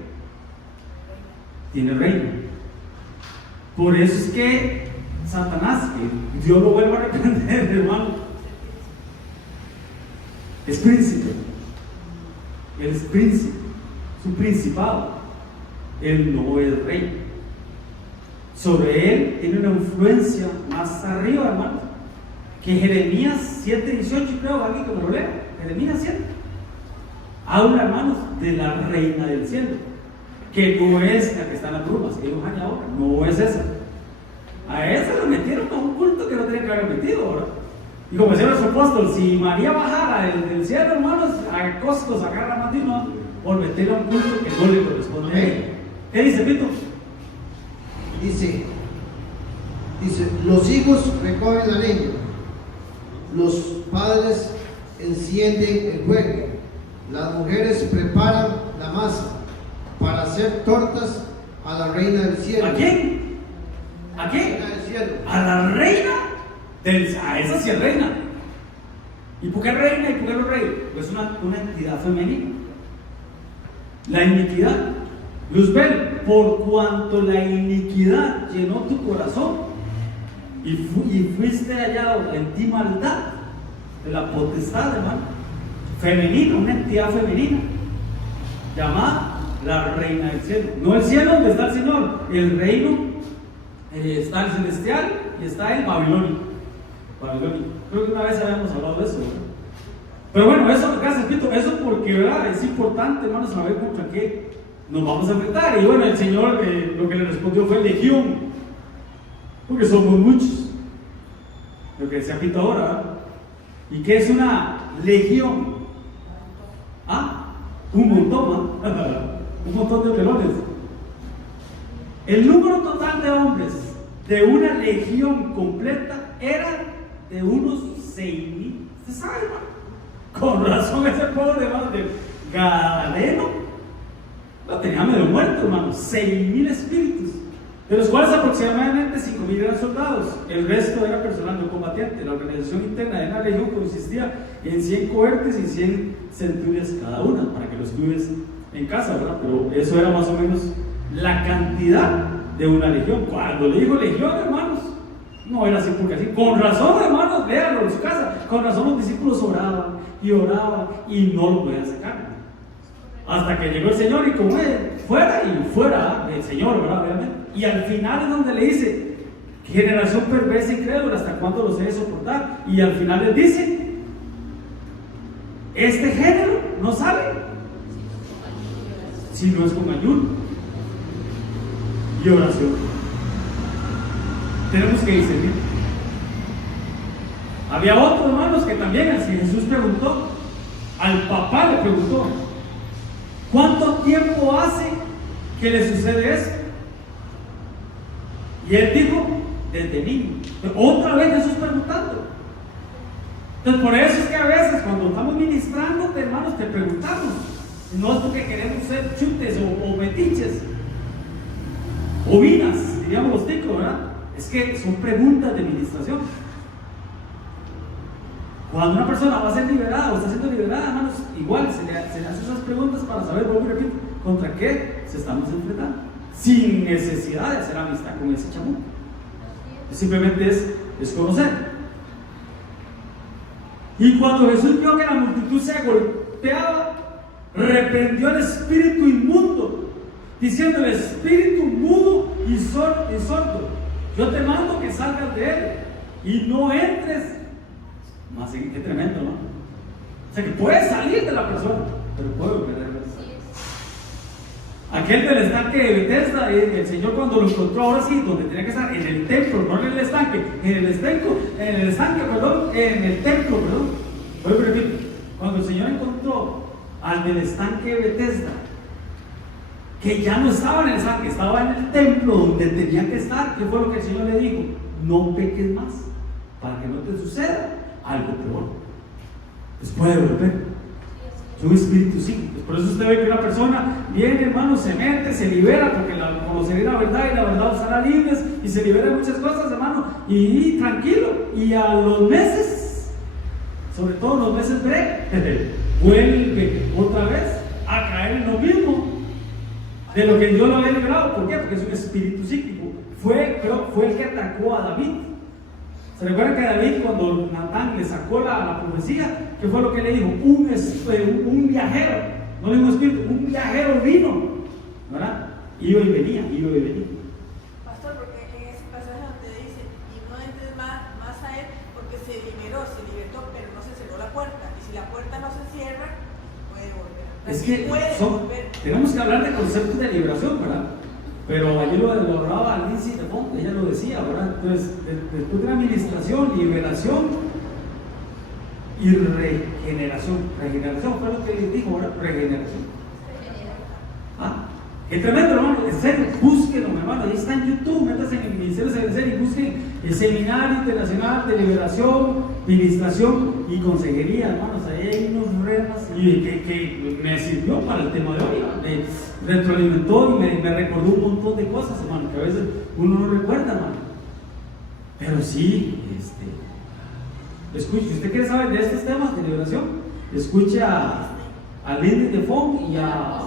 tiene reino. Por eso es que Satanás, que Dios lo vuelva a reprender, hermano, es príncipe. Él es príncipe, su principado. Él no es rey. Sobre él tiene una influencia más arriba, hermano, que Jeremías 7:18, creo, alguien que me lo lea. Jeremías 7 habla, hermanos, de la reina del cielo, que no es la que está en las brumas, que ellos han ahora, no es esa. A esa lo metieron a un culto que no tenía que haber metido, ¿verdad? Y como decía nuestro apóstol, si María bajara del cielo, hermanos, a costos agarra más de uno por meter a un culto que no le corresponde a ella. ¿Qué dice, Pito? Dice, los hijos recogen la leña, los padres encienden el fuego, las mujeres preparan la masa para hacer tortas a la reina del cielo. ¿A quién? ¿A quién? Reina del cielo. A la reina del... A esa sí es reina. ¿Y por qué reina y por qué no rey? Pues una entidad femenina. La iniquidad. Luzbel, por cuanto la iniquidad llenó tu corazón y fuiste hallado en ti maldad, de la potestad, hermano, femenina, una entidad femenina, llamada la reina del cielo. No el cielo donde está el Señor, el reino, está el celestial y está el babilónico. Creo que una vez habíamos hablado de eso, ¿verdad? Pero bueno, eso, gracias, Pito, eso porque, ¿verdad?, es importante, hermano, saber contra qué nos vamos a enfrentar. Y bueno, el Señor lo que le respondió fue legión, porque somos muchos. Lo que se apita ahora, ¿verdad? ¿Y qué es una legión? ¿Ah? Un montón, un montón de pelones. El número total de hombres de una legión completa era de unos 6,000. ¿Usted sabe, hermano? Con razón ese pobre hermano de Gadareno lo tenía medio muerto, hermano. 6,000 espíritus, de los cuales aproximadamente 5,000 eran soldados. El resto era personal no combatiente. La organización interna de una legión consistía en 100 cohortes y 100 centurias cada una, para que lo estuvies en casa, ¿verdad? Pero eso era más o menos la cantidad de una legión. Cuando le dijo legión, hermanos, no era así porque así. Con razón, hermanos, véanlo en su casa. Con razón los discípulos oraban y no lo podían sacar. Hasta que llegó el Señor y como fuera el Señor, ¿verdad? Obviamente. Y al final es donde le dice: generación perversa y incrédula, ¿hasta cuándo los he de soportar? Y al final les dice: este género no sale si no es con ayuno y oración. Tenemos que discernir. Había otros hermanos que también, así Jesús preguntó, al papá le preguntó: ¿cuánto tiempo hace que le sucede eso? Y él dijo: desde niño. Otra vez Jesús preguntando. Entonces, por eso es que a veces cuando estamos ministrando, hermanos, te preguntamos. No es porque queremos ser chutes o metiches, ovinas, diríamos los ticos, ¿verdad? Es que son preguntas de ministración. Cuando una persona va a ser liberada o está siendo liberada, hermanos, igual se le hacen esas preguntas para saber, vuelvo y repito, contra qué se estamos enfrentando, sin necesidad de hacer amistad con ese chamuco. Simplemente es conocer. Y cuando Jesús vio que la multitud se golpeaba, reprendió al espíritu inmundo, diciendo: el espíritu mudo y sordo, yo te mando que salgas de él y no entres más. Qué tremendo, ¿no? O sea, que puede salir de la persona, pero puede volver a regresar. Aquel del estanque de Bethesda, el Señor cuando lo encontró, ahora sí, donde tenía que estar, en el templo, no en el estanque, en el templo, vuelvo y repito, cuando el Señor encontró al del estanque de Bethesda, que ya no estaba en el estanque, estaba en el templo donde tenía que estar, ¿qué fue lo que el Señor le dijo? No peques más, para que no te suceda algo peor. Pues puede volver. Es un espíritu sí. Pues por eso usted ve que una persona viene, hermano, se mete, se libera, porque conocería la verdad y la verdad os hará libres, y se libera de muchas cosas, hermano, y tranquilo. Y a los meses, sobre todo los meses breves, vuelve otra vez a caer en lo mismo de lo que Dios lo había liberado. ¿Por qué? Porque es un espíritu psíquico. Fue el que atacó a David. ¿Se recuerdan que David, cuando Natán le sacó la profecía, qué fue lo que le dijo? Un viajero, no le dijo un espíritu, un viajero vino, ¿verdad? Iba y venía. Pastor, porque en ese pasaje donde dice: y no entres más a él, porque se libertó, pero no se cerró la puerta, y si la puerta no se cierra, puede volver. Es que tenemos que hablar de conceptos de liberación, ¿verdad? Pero ayer lo hablaba Lindsay de Fonte, ella lo decía, ¿verdad? Entonces, después de la administración, liberación y regeneración. Regeneración fue lo que dijo, ¿verdad? Regeneración. ¿Ah? Qué tremendo, hermano. En serio, búsquenlo, hermano. Ahí está en YouTube, métanse en el Ministerio de Servicio y busquen el Seminario Internacional de Liberación, Ministración y Consejería, hermanos. Ahí hay unos remas que me sirvió para el tema de hoy, me retroalimentó y me recordó un montón de cosas, hermano, que a veces uno no recuerda, hermano. Pero sí, escuche, si usted quiere saber de estos temas de liberación, escuche a Lindy de Fong y a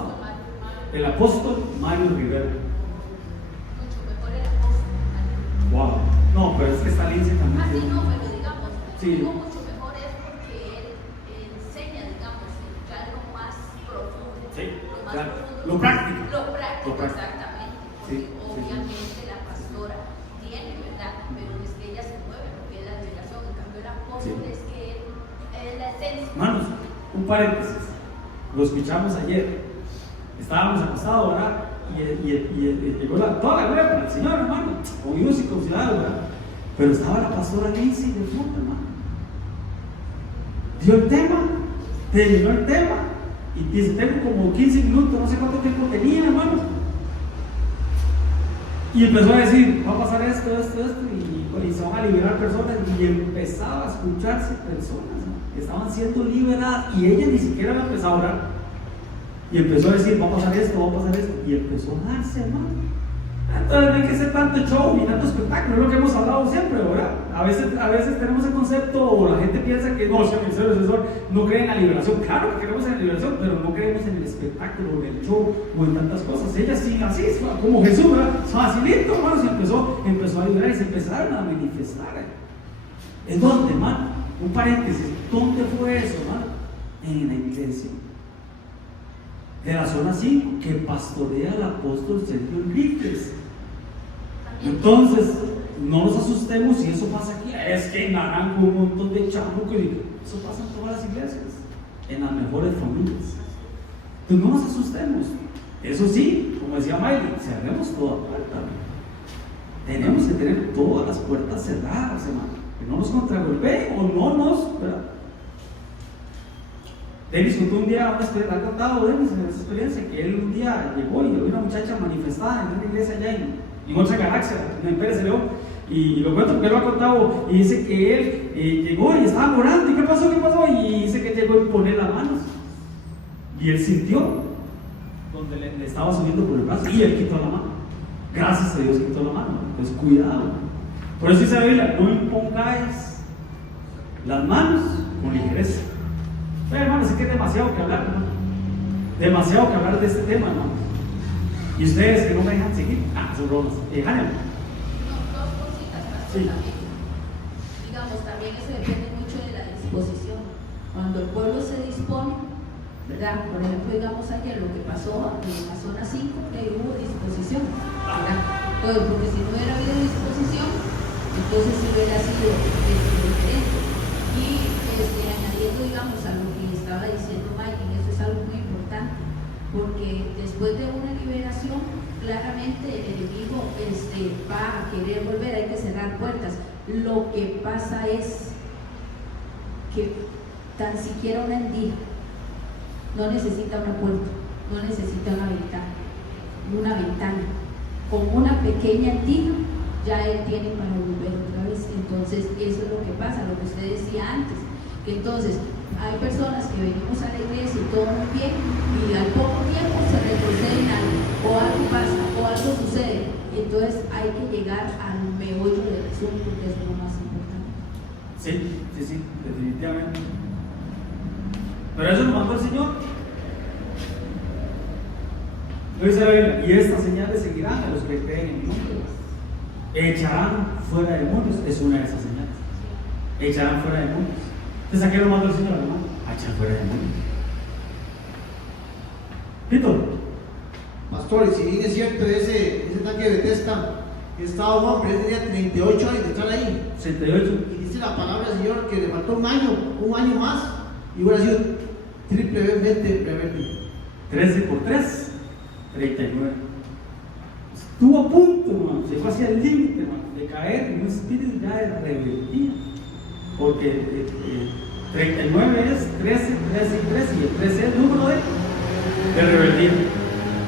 el apóstol Mario Rivera. Mucho mejor el apóstol. Wow. No, pero es que está Lindsay también. Ah, sí, no, pero digamos, sí. digo mucho mejor es porque él enseña, digamos, algo más profundo. Sí, Lo más claro. profundo. Lo práctico. Lo práctico, exactamente. Sí, obviamente la pastora tiene, ¿verdad? Pero es que ella se mueve porque es la liberación. En cambio, el apóstol es que él es la esencia. Hermanos, un paréntesis. Lo escuchamos ayer. estábamos acostados, ¿verdad? Y llegó toda la gloria para el Señor, hermano, con hijos y con ciudadanos, ¿verdad? Pero estaba la pastora Lindsay de fondo, hermano. Dio el tema, terminó el tema, y dice: tengo como 15 minutos, no sé cuánto tiempo tenía, hermano. Y empezó a decir: va a pasar esto, y se van a liberar personas, y empezaba a escucharse personas, ¿no?, que estaban siendo liberadas, y ella ni siquiera había empezado a orar. Y empezó a decir: va a pasar esto, y empezó a darse, hermano. Entonces no hay que hacer tanto show ni tanto espectáculo, es lo que hemos hablado siempre, ¿verdad? A veces tenemos el concepto, o la gente piensa que no, si el ministerio del Cesar no cree en la liberación. Claro que creemos en la liberación, pero no creemos en el espectáculo, o en el show, o en tantas cosas. Ella sí, así, como Jesús, ¿verdad? Facilito, hermano, se empezó a liberar, y se empezaron a manifestar. ¿En dónde, hermano? Un paréntesis, ¿dónde fue eso, hermano? En la iglesia de la zona 5, que pastorea el apóstol Sergio Enríquez. Entonces, no nos asustemos si eso pasa aquí. Es que en Naranjo un montón de chamucos, eso pasa en todas las iglesias, en las mejores familias. Entonces no nos asustemos. Eso sí, como decía Miley, cerremos toda puerta. Tenemos que tener todas las puertas cerradas, hermano, que no nos contragolpeen o no nos, ¿verdad? Denis contó un día, ha contado Denis en esa experiencia, que él un día llegó y vio una muchacha manifestada en una iglesia allá en otra galaxia, en Pérez de León, y lo cuento porque él lo ha contado, y dice que él llegó y estaba orando, ¿y qué pasó? Y dice que llegó a imponer las manos, y él sintió donde le estaba subiendo por el brazo, y él quitó la mano. Gracias a Dios quitó la mano. Entonces cuidado. Por eso dice la Biblia: no impongáis las manos con ligereza. Pero, hermano, sí que es demasiado que hablar, ¿no? Demasiado que hablar de este tema, ¿no? Y ustedes que no me dejan seguir, son bromas. Hannah. Dos cositas, pastor, Sí. también. Digamos, también eso depende mucho de la disposición. Cuando el pueblo se dispone, ¿verdad? Por ejemplo, digamos ayer lo que pasó en la zona 5, que hubo disposición, ¿verdad? Entonces, porque si no hubiera habido disposición, entonces sí hubiera sido diferente. Y añadiendo, digamos, a lo que estaba diciendo Mike, eso es algo muy importante, porque después de una liberación, claramente el enemigo va a querer volver, hay que cerrar puertas. Lo que pasa es que tan siquiera una endija no necesita una puerta, no necesita una ventana. Con una pequeña endija ya él tiene para volver otra vez. Entonces eso es lo que pasa, lo que usted decía antes, que entonces hay personas que venimos a la iglesia y todo muy bien, y al poco tiempo se retrocede en algo, o algo pasa, o algo sucede. Entonces hay que llegar al meollo del asunto, que es lo más importante. Sí, definitivamente. Pero eso lo mandó el Señor. Lo dice la Biblia: y estas señales seguirán a los que creen en mi nombre. Echarán fuera demonios, es una de esas señales. Echarán fuera demonios. Entonces, ¿a qué lo mandó el Señor, hermano? A echar fuera demonios. Víctor. Pastor, y si bien es cierto, ese tanque de Bethesda, estaba un hombre, él tenía 38 años de estar ahí. 68. Y dice la palabra del Señor que le faltó un año más, y hubiera sido triplemente rebelde. 13 por 3, 39. Estuvo a punto, hermano, llegó hacia el límite, hermano, de caer en un espíritu ya de rebeldía. Porque 39 es 13 y 13, y el 13 es el número de rebeldía.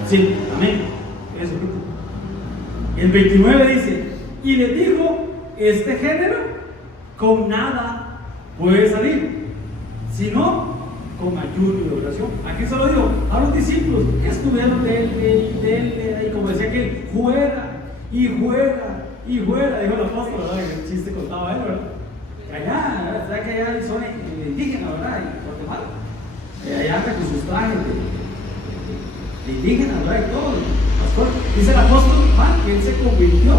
Sí, amén. Eso. Y el 29 dice: y le dijo, este género con nada puede salir, sino con ayuno y oración. Aquí se lo digo a los discípulos que estuvieron de él, y como decía que fuera, dijo el apóstol, ¿verdad? El chiste contaba él, ¿verdad? Allá, ¿verdad? Que allá hay zona indígena, ¿verdad? En Guatemala. Allá anda con sus trajes de indígena, ¿verdad? Y todo. Pastor, dice el apóstol Juan que él se convirtió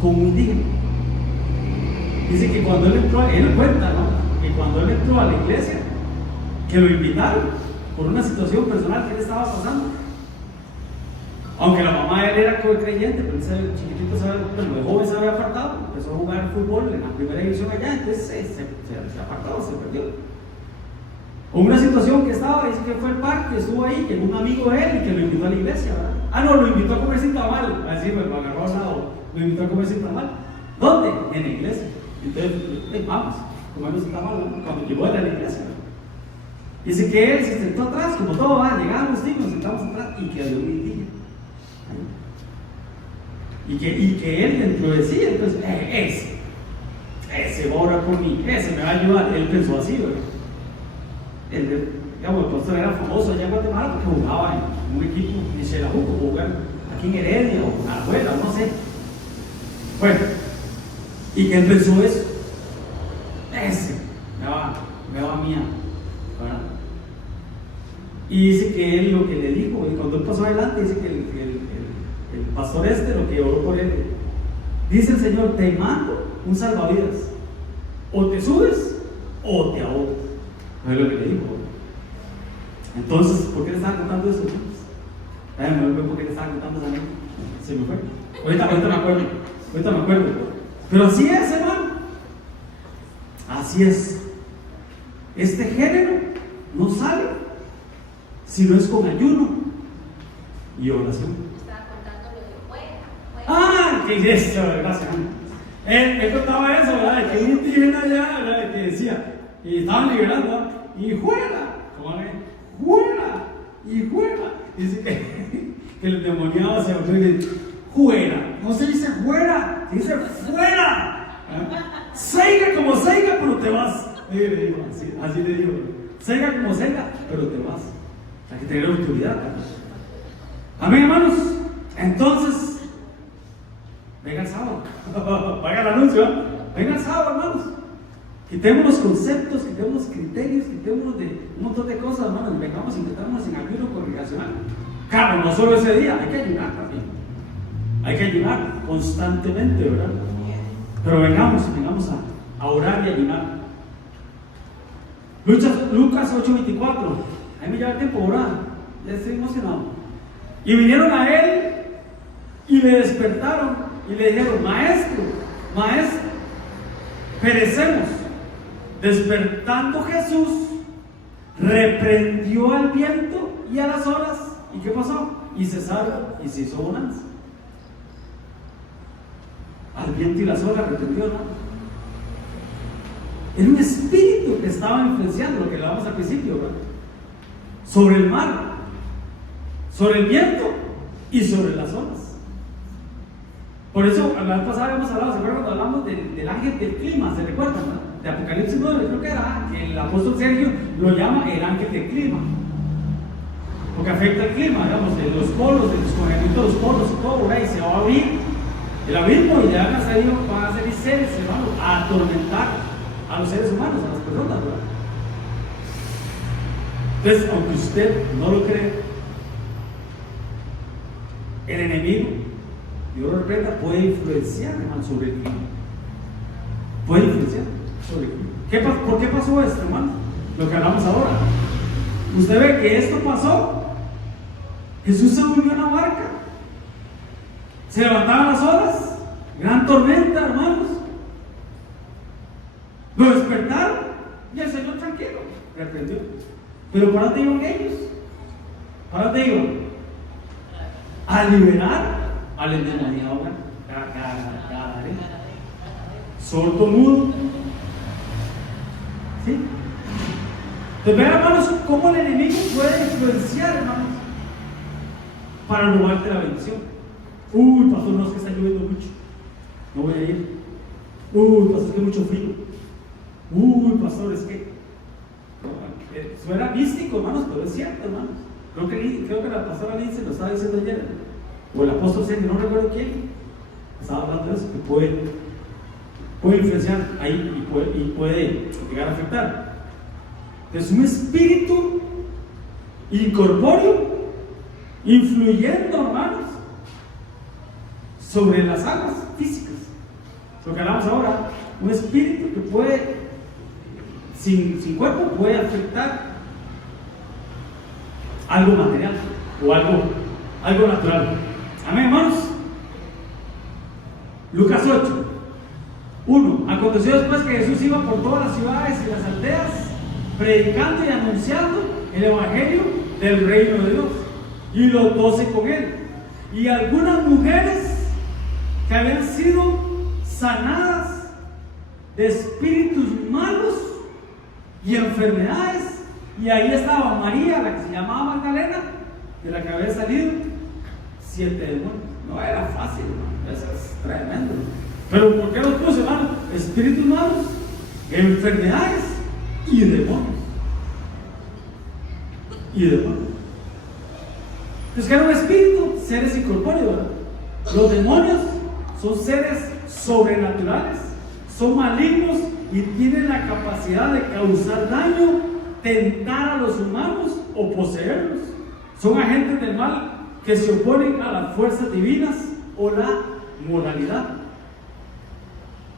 como indígena. Dice que cuando él entró, él cuenta, ¿no? Que cuando él entró a la iglesia, que lo invitaron por una situación personal que él estaba pasando. Aunque la mamá de él era creyente, pero él chiquitito, de joven se había apartado, empezó a jugar fútbol en la primera división allá, entonces se apartó, se perdió. O una situación que estaba, dice que fue al parque, estuvo ahí, llegó un amigo de él y que lo invitó a la iglesia, ¿verdad? Ah, no, lo invitó a comer sin tamal. A decir, me agarró al lado, lo invitó a comer sin tamal. ¿Dónde? En la iglesia. Entonces, vamos, comemos sin tamal, ¿no? Cuando llegó a la iglesia, ¿no? Dice que él se sentó atrás, como todo va, llegamos, sí, nos sentamos atrás y quedó un día. Y que él dentro de sí, entonces, ese va a orar por mí, ese me va a ayudar. Él pensó así, ¿verdad? El pastor era famoso allá en Guatemala porque jugaba en un equipo en Xelajuco, jugaba aquí en Heredia o en Abuela, no sé. Bueno, y que él pensó eso, ese me va a mí, ¿verdad? Y dice que él lo que le dijo, y cuando él pasó adelante, dice que el pastor lo que oró por él, dice el Señor, te mando un salvavidas, o te subes o te ahogas. No es lo que le dijo. Entonces, ¿por qué le estaba contando eso? ¿Por qué le estaba contando esa anécdota? Se me fue. Ahorita me acuerdo. Pero así es, hermano. Así es. Este género no sale si no es con ayuno y oración. Estaba contando lo de fuera. Ah, ¿qué es eso? Gracias. Él contaba eso, ¿verdad? Que un indígena allá, ¿verdad? Que decía, y estaban liberando, ¿verdad? Y fuera, ¿cómo es? Fuera, y fuera. Dice que el demoniado se volvió y dice, fuera. No se dice fuera, se dice fuera. Seiga como seiga, pero te vas. Así le digo. Seiga como seiga, pero te vas. Hay que tener autoridad, ¿verdad? Amén, hermanos. Entonces, venga el sábado. Paga el anuncio, ¿eh? Venga el sábado, hermanos. Quitemos los conceptos, quitemos los criterios, quitemos de un montón de cosas, hermanos. Vengamos y metamos en ayuno congregacional. Claro, no solo ese día, hay que ayunar también. Hay que ayunar constantemente, ¿verdad? Pero vengamos a orar y ayunar. Lucas 8:24. Ahí me lleva el tiempo, orar. Ya estoy emocionado. Y vinieron a él y le despertaron y le dijeron, maestro, perecemos. Despertando Jesús, reprendió al viento y a las olas. ¿Y qué pasó? Y cesaron y se hizo bonanza. Al viento y las olas reprendió, ¿no? Era un espíritu que estaba influenciando, lo que hablábamos al principio, ¿verdad? Sobre el mar, sobre el viento y sobre las olas. Por eso, la vez pasada habíamos hablado, ¿se acuerdan cuando hablamos del ángel del clima? ¿Se recuerdan? ¿No? De Apocalipsis 9, creo que era, que el apóstol Sergio lo llama el ángel del clima. Porque afecta el clima, digamos, de los polos, del descongelamiento de los polos y todo, ¿verdad? Y se va a abrir el abismo y ya van a salir seres, hermanos, a atormentar a los seres humanos, a las personas, ¿verdad? Entonces, aunque usted no lo cree, el enemigo, Dios lo reprenda, puede influenciar, hermano, sobre el clima. Puede influenciar sobre el clima. ¿Por qué pasó esto, hermano? Lo que hablamos ahora. Usted ve que esto pasó. Jesús se durmió en la barca. Se levantaban las olas. Gran tormenta, hermanos. Lo despertaron y el Señor tranquilo reprendió. Pero ¿para dónde iban ellos? ¿Para dónde iban? A liberar al endemoniado. Sordo, mudo. ¿Sí? Entonces vean, hermanos, cómo el enemigo puede influenciar, hermanos, para robarte la bendición. Pastor, no, es que está lloviendo mucho, no voy a ir. Pastor, es que hay mucho frío. Pastor, es que suena místico, hermanos, pero es cierto, hermanos. Creo que la pastora Lindsay lo estaba diciendo ayer, o el apóstol Sergio, no recuerdo quién, estaba hablando de eso, que puede influenciar ahí y puede llegar a afectar. Es un espíritu incorpóreo influyendo, hermanos, sobre las aguas físicas. Lo que hablamos ahora, un espíritu que puede, sin cuerpo, puede afectar algo material o algo natural. Amén, hermanos. Lucas 8:1. Aconteció después que Jesús iba por todas las ciudades y las aldeas predicando y anunciando el evangelio del reino de Dios, y los 12 con él, y algunas mujeres que habían sido sanadas de espíritus malos y enfermedades. Y ahí estaba María, la que se llamaba Magdalena, de la que había salido 7 demonios. No era fácil, hermano. Eso es tremendo. Pero ¿por qué los puso, hermano? Espíritus malos, enfermedades y demonios. Entonces, ¿qué era un espíritu? Seres incorpóreos, ¿verdad? Los demonios son seres sobrenaturales, son malignos y tienen la capacidad de causar daño, tentar a los humanos o poseerlos. Son agentes del mal que se oponen a las fuerzas divinas o la moralidad.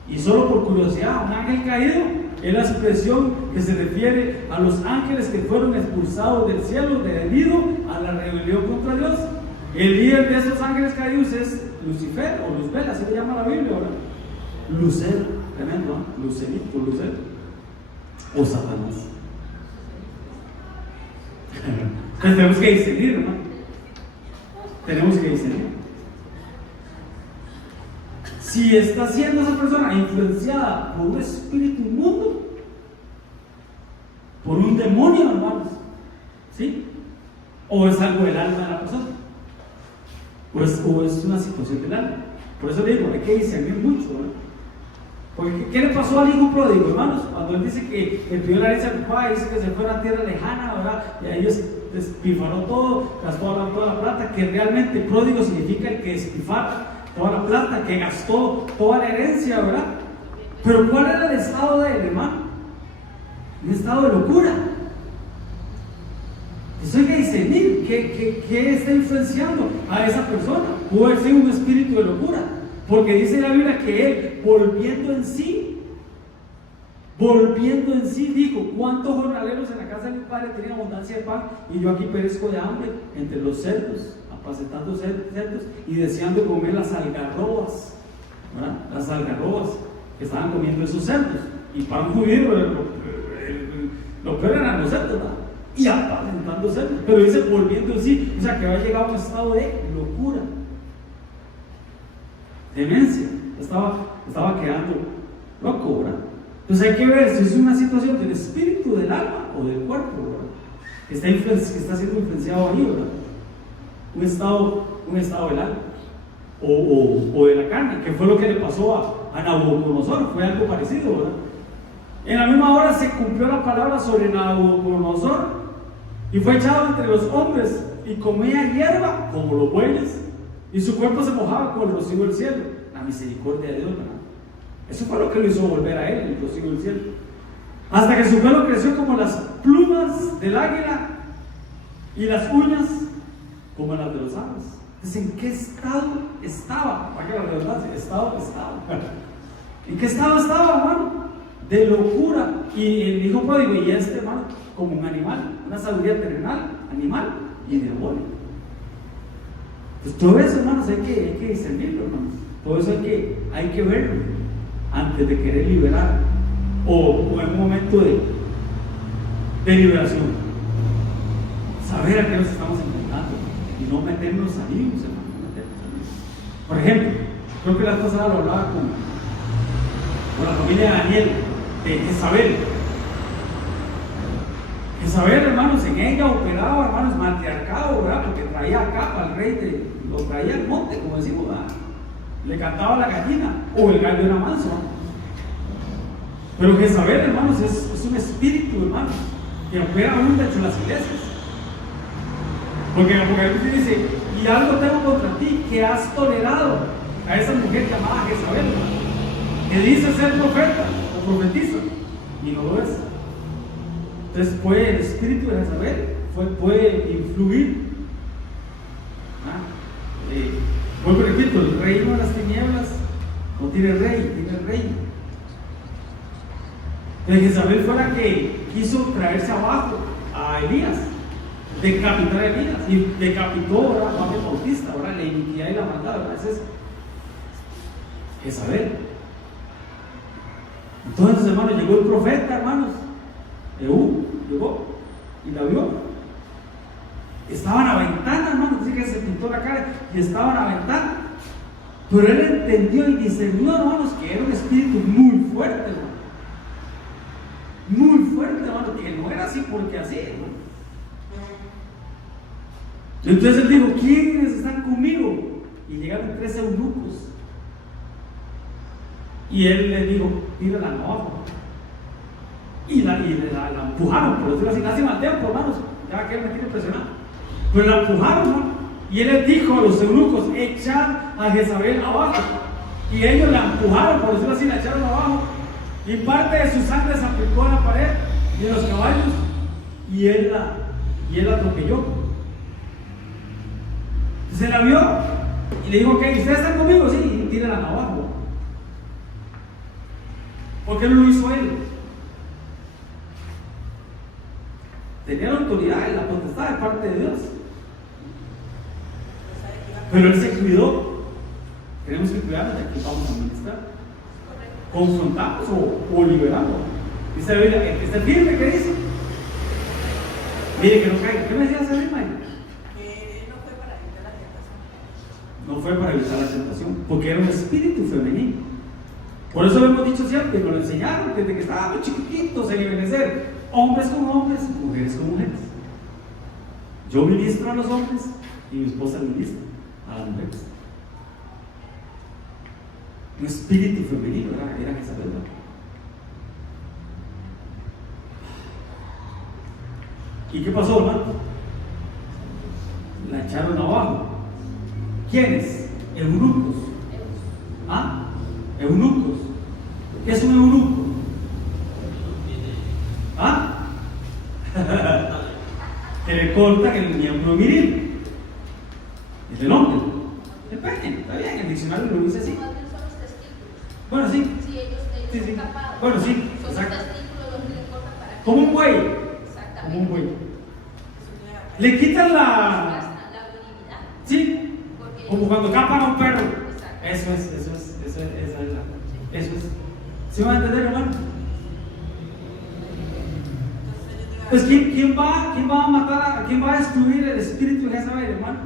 Y solo por curiosidad, un ángel caído es la expresión que se refiere a los ángeles que fueron expulsados del cielo debido a la rebelión contra Dios. El líder de esos ángeles caídos es Lucifer o Luzbel, así le llama la Biblia ahora. Lucero, tremendo, ¿eh? Lucerito, Lucero o Satanás. Entonces tenemos que discernir, hermano. Tenemos que discernir. Si está siendo esa persona influenciada por un espíritu inmundo, por un demonio, hermanos, ¿sí? O es algo del alma de la persona, o es una situación del alma. Por eso le digo, hay que discernir mucho, ¿verdad? Porque ¿qué le pasó al hijo pródigo, hermanos? Cuando él dice que le pidió la herencia al papá, dice que se fue a una tierra lejana, ¿verdad? Y ahí despilfarró todo, gastó toda la plata, que realmente pródigo significa el que despilfarra toda la plata, que gastó toda la herencia, ¿verdad? Pero ¿cuál era el estado de él, hermano? Un estado de locura. Eso hay que discernir qué está influenciando a esa persona. Puede ser un espíritu de locura, porque dice la Biblia que él, volviendo en sí, dijo: ¿cuántos jornaleros en la casa de mi padre tenían abundancia de pan y yo aquí perezco de hambre entre los cerdos, apacentando cerdos y deseando comer las algarrobas, ¿verdad? Las algarrobas que estaban comiendo esos cerdos, y pan judío, lo peor eran los cerdos, ¿verdad? Y apacentando cerdos. Pero dice volviendo en sí, o sea que había llegado a un estado de locura, demencia, estaba quedando loco, ¿verdad? Entonces hay que ver si es una situación del espíritu, del alma o del cuerpo, ¿verdad? Que está siendo influenciado ahí, ¿verdad? Un estado del alma o de la carne, que fue lo que le pasó a Nabucodonosor. Fue algo parecido, ¿verdad? En la misma hora se cumplió la palabra sobre Nabucodonosor, y fue echado entre los hombres y comía hierba como los bueyes, y su cuerpo se mojaba con el rocío del cielo. La misericordia de Dios, ¿verdad? Eso fue lo que lo hizo volver a él, el rocío del cielo, hasta que su pelo creció como las plumas del águila y las uñas como las de los aves. Entonces, ¿en qué estado estaba? Vaya la redundancia, estaba. ¿En qué estado estaba, hermano? De locura. Y el hijo pródigo, y hermano, como un animal, una sabiduría terrenal, animal y diabólico. Entonces, todo eso, hermanos, hay que discernirlo, hermanos. Todo eso hay que verlo antes de querer liberar, o en un momento de liberación. Saber a qué nos estamos enfrentando y no meternos a líos, hermano. Por ejemplo, creo que la pasada lo hablaba con la familia de Daniel, de Jezabel. Jezabel, hermanos, en ella operaba, hermanos, matriarcado, ¿verdad? Porque traía acá para el rey, lo traía al monte, como decimos, ¿verdad? Le cantaba la gallina, o el gallo era manso. Pero Jezabel, hermanos, es un espíritu, hermanos, que opera aún dentro de las iglesias. Porque en Apocalipsis dice: y algo tengo contra ti, que has tolerado a esa mujer llamada Jezabel, que dice ser profeta o profetiza, y no lo es. Entonces el espíritu de Jezabel puede influir. Vuelvo y repito, el reino de las tinieblas no tiene rey, tiene reino. Entonces Jezabel fue la que quiso traerse abajo a Elías, decapitar a Elías, y decapitó a Juan el Bautista, ahora la iniquidad y la maldad, ¿verdad? Ese es Jezabel. Entonces, hermanos, llegó el profeta, hermanos, Ehud, llegó y la vio. Estaba en la ventana, hermano, dice que se pintó la cara y estaba en la ventana. Pero él entendió y discernió, hermanos, que era un espíritu muy fuerte, hermano. Muy fuerte, hermano, que no era así porque así, hermano. Entonces él dijo, ¿quiénes están conmigo? Y llegaron 3 eunucos. Y él le dijo, tírala abajo. Y la empujaron, por decirlo así, casi mal tiempo, hermanos. Ya que él me tiene impresionado. Pero la empujaron, ¿no? Y él les dijo a los eunucos, echad a Jezabel abajo. Y ellos la empujaron, por decirlo así, la echaron abajo. Y parte de su sangre se aplicó en la pared y en los caballos. Y él la atropelló. Se la vio y le dijo, ok, ¿ustedes están conmigo? Sí, y tírenla abajo. ¿Por qué no lo hizo él? Tenía la autoridad y la potestad de parte de Dios. Pero él se cuidó. Tenemos que cuidarnos de que vamos a ministrar. Confrontamos o liberamos. Dice la Biblia, el que esté firme, ¿qué dice? Mire que no caiga. ¿Qué me decía esa misma? Que no fue para evitar la tentación. No fue para evitar la tentación, porque era un espíritu femenino. Por eso lo hemos dicho siempre, nos lo enseñaron desde que estábamos chiquititos en Ebenezer. Hombres con hombres, mujeres con mujeres. Yo ministro a los hombres y mi esposa ministra a las mujeres. Un espíritu femenino era Jezabel. ¿Y qué pasó, hermano? La echaron abajo. ¿Quiénes? Eunucos. ¿Ah? Eunucos. ¿Qué es un eunuco? ¿Ah? Que le cortan el miembro viril. Es el hombre. Depende, está bien, el diccionario lo dice así. Bueno, sí. Sí, ellos Sí, sí. tapados. Bueno, sí, Son los exacto. testículos los que le cortan para que- Como un buey. Exactamente. Como un buey. Eso ya- Le quitan la. La virilidad. Sí. Porque Como cuando capan a un perro. Exacto. Eso es. ¿Sí van a entender, hermano? Pues ¿quién va a matar quién va a destruir el espíritu de Jezabel, hermano?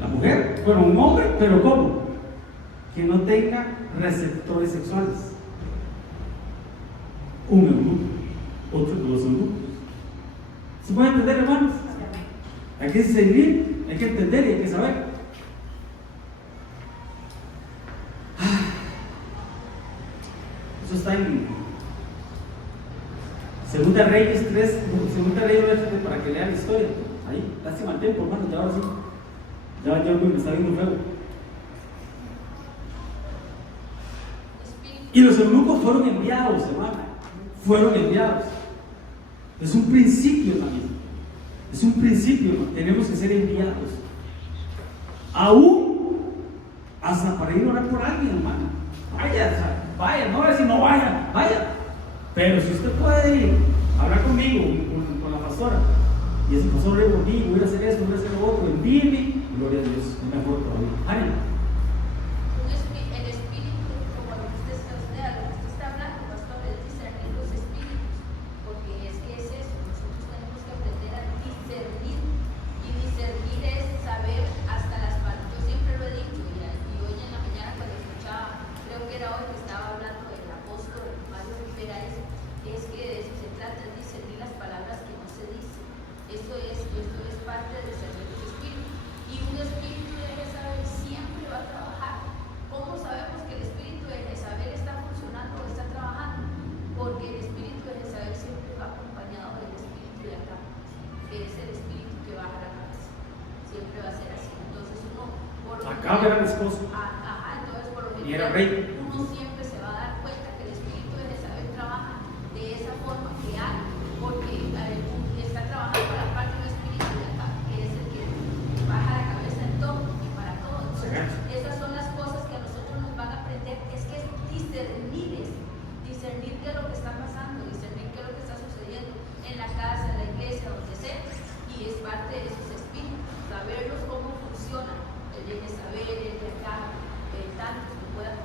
La mujer. Bueno, un hombre, pero ¿cómo? Que no tenga receptores sexuales. Un eunuco, otro de los eunucos. ¿Se puede entender, hermanos? Hay que seguir, hay que entender y hay que saber. Eso está en Segunda Reyes 3, Segunda Reyes 3, para que lean la historia. Ahí, lástima el tiempo, hermano, ya ahora sí. Ya me está viendo feo. Y los eunucos fueron enviados, hermano. Fueron enviados. Es un principio también. Es un principio, hermano. Tenemos que ser enviados. Aún hasta para ir a orar por alguien, hermano. Vaya, no voy a decir no vaya. Pero si usted puede ir, hablar conmigo, con la pastora, y ese pastor le conmigo, voy a hacer esto, voy a hacer lo otro, envíeme, gloria a Dios, es mejor todavía. Ánimo. El espíritu, como lo que usted está hablando, pastor, es discernir los espíritus, porque es que es eso, nosotros tenemos que aprender a discernir, y discernir es saber hasta las partes. Yo siempre lo he dicho, y hoy en la mañana cuando escuchaba, creo que era hoy que estaba hablando del apóstol Mario Rivera, es que de eso se trata, es discernir las palabras que no se dicen. Esto es parte de discernir los espíritus. Y un espíritu de Jezabel siempre va a trabajar. ¿Cómo sabemos que el espíritu de Jezabel está funcionando o está trabajando? Porque el espíritu de Jezabel siempre va acompañado del espíritu de acá, que es el espíritu que baja la cabeza. Siempre va a ser así. Entonces uno, por lo Acá era mi esposo. entonces por lo Y era rey. uno siempre se va a dar cuenta que el espíritu de Jezabel trabaja de esa forma que hay, porque está trabajando para la parte del espíritu de acá, que es el que baja la cabeza en todo y para todo. Entonces, esas son las cosas que a nosotros nos van a aprender. Es que es discernir qué es lo que está pasando, discernir qué es lo que está sucediendo en la casa, en la iglesia, donde sea, y es parte de esos espíritus, saberlos cómo funcionan, el de Jezabel, el de acá, tantos que puedan.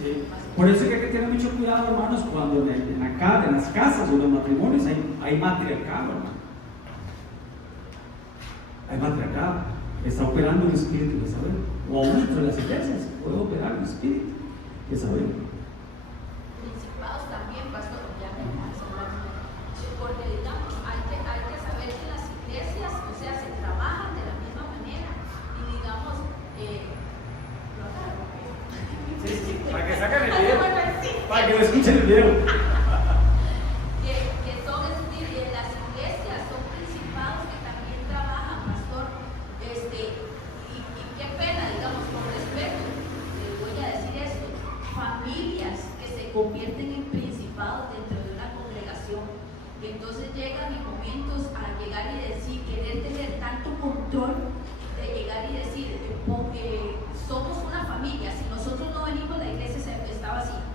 Sí. Por eso es que hay que tener mucho cuidado, hermanos, cuando en las casas o en los matrimonios hay matriarcado, hermano. Hay matriarcado. Está operando un espíritu de saber. O aún dentro de las iglesias puede operar un espíritu de saber. Principados también, pastor, ya me canso, porque digamos, hay que saber que en las iglesias, o sea, se trabajan de la misma manera. Y digamos, lo agarro. Sí, para que saquen el video. Para que lo escuchen el video. Que son en las iglesias, son principados que también trabajan, pastor. Y qué pena, digamos, con respeto, les voy a decir esto: familias que se convierten en principados dentro de una congregación. Entonces llegan en momentos a llegar y decir, querer tener tanto control, de llegar y decir, somos una familia, si nosotros no venimos, la iglesia está vacía.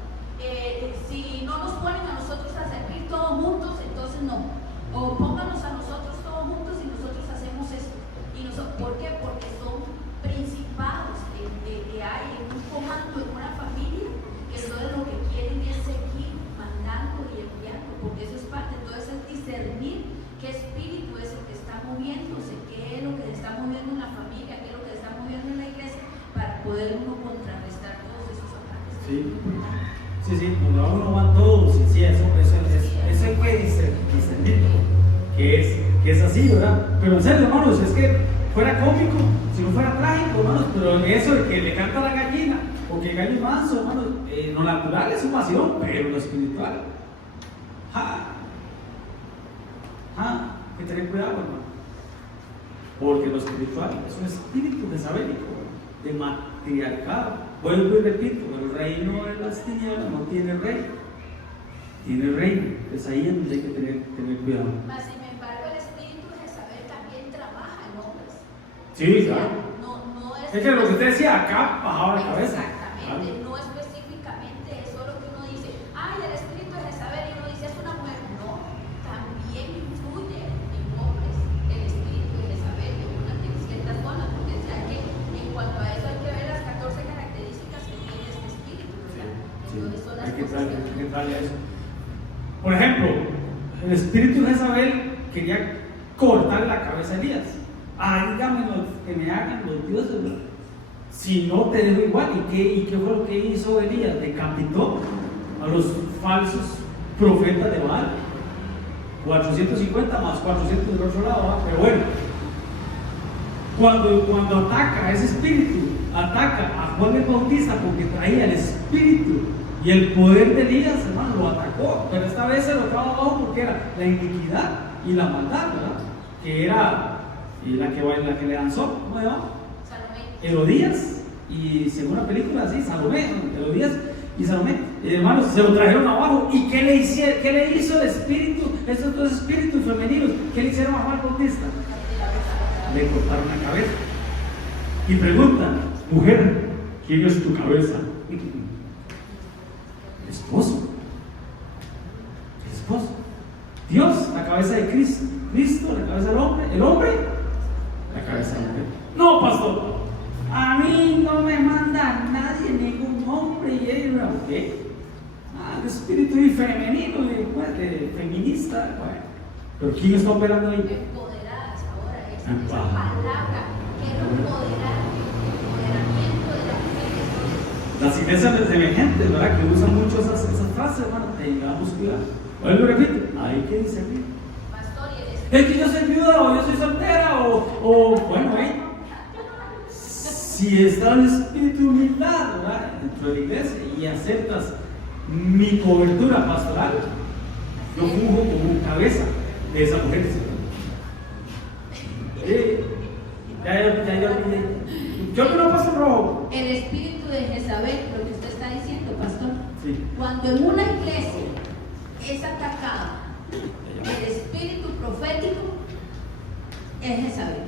Si no nos ponen a nosotros a servir todos juntos, entonces no. O pónganos a nosotros todos juntos y nosotros hacemos esto. ¿Por qué? Porque son principados que hay en un comando, en una familia, que todo lo que quieren es seguir mandando y enviando, porque eso es parte. Entonces es discernir qué espíritu es el que está moviéndose, qué es lo que está moviendo en la familia, qué es lo que está moviendo en la iglesia, para poder uno contrarrestar todos esos ataques. Sí, donde uno van todos, sí, eso hay que discernir, que es así, ¿verdad? Pero en serio, hermanos, es que fuera cómico, si no fuera trágico, hermanos, pero eso de que le canta la gallina, o que el gallo es manso, hermanos, lo natural es su pasión, pero lo espiritual, hay que tener cuidado, hermano, porque lo espiritual es un espíritu jezabélico, de matriarcado. Vuelvo y repito, el reino de las tinieblas no tiene rey, tiene reino. Es ahí donde hay que tener cuidado. Mas, sin embargo, el espíritu de Jezabel también trabaja en hombres. Sí, claro. No es que lo que usted decía acá, bajaba la cabeza. Exactamente, claro. No específicamente es solo que uno dice, ay, el espíritu de Jezabel, y uno dice, es una mujer. No, también influye en hombres el espíritu de Jezabel en ciertas zonas, porque en cuanto a eso hay que ver las 14 características que tiene este espíritu, ¿verdad? Entonces son las cosas que entrarle a eso. Por ejemplo, el espíritu de Jezabel quería cortar la cabeza a Elías. Dígame que me hagan los dioses, ¿verdad? Si no te dejo igual. ¿Y qué fue lo que hizo Elías? Decapitó a los falsos profetas de Baal. 450 más 400 del otro lado, ¿verdad? Pero bueno, cuando ataca ese espíritu, ataca a Juan el Bautista porque traía el espíritu y el poder de Elías, hermano, lo atacó, pero esta vez se lo trajo abajo porque era la iniquidad y la maldad, ¿verdad? Que era la que le lanzó, ¿cómo se llama? Salomé. Herodías, y según la película, así, Salomé, Herodías y Salomé, hermanos, se lo trajeron abajo. ¿Y qué le hizo el espíritu, esos dos espíritus femeninos? ¿Qué le hicieron a Juan el Bautista? Le cortaron la cabeza. Y preguntan, mujer, ¿quién es tu cabeza? El esposo. El esposo. Dios, la cabeza de Cristo. Cristo, la cabeza del hombre. El hombre, la cabeza de la mujer. No, pastor. A mí no me manda nadie, ningún hombre. Y ella, ¿qué? El espíritu femenino, feminista. Bueno, pero ¿quién está operando ahí? Empoderadas ahora, esa palabra, quiero empoderamiento de la mujer. Las iglesias emergentes, ¿verdad? Que usan mucho esas frases, hermano. Tengamos cuidado. Vuelvo y repito, hay que discernir. Pastor, Es que yo soy viuda o yo soy soltera o bueno, si está el espíritu de humildad, ¿verdad? Dentro de la iglesia y aceptas mi cobertura pastoral, yo funjo como cabeza de esa mujer. Yo que no paso rojo. el espíritu de Jezabel, lo que usted está diciendo, pastor, Sí. cuando en una iglesia es atacado el espíritu profético, es Jezabel.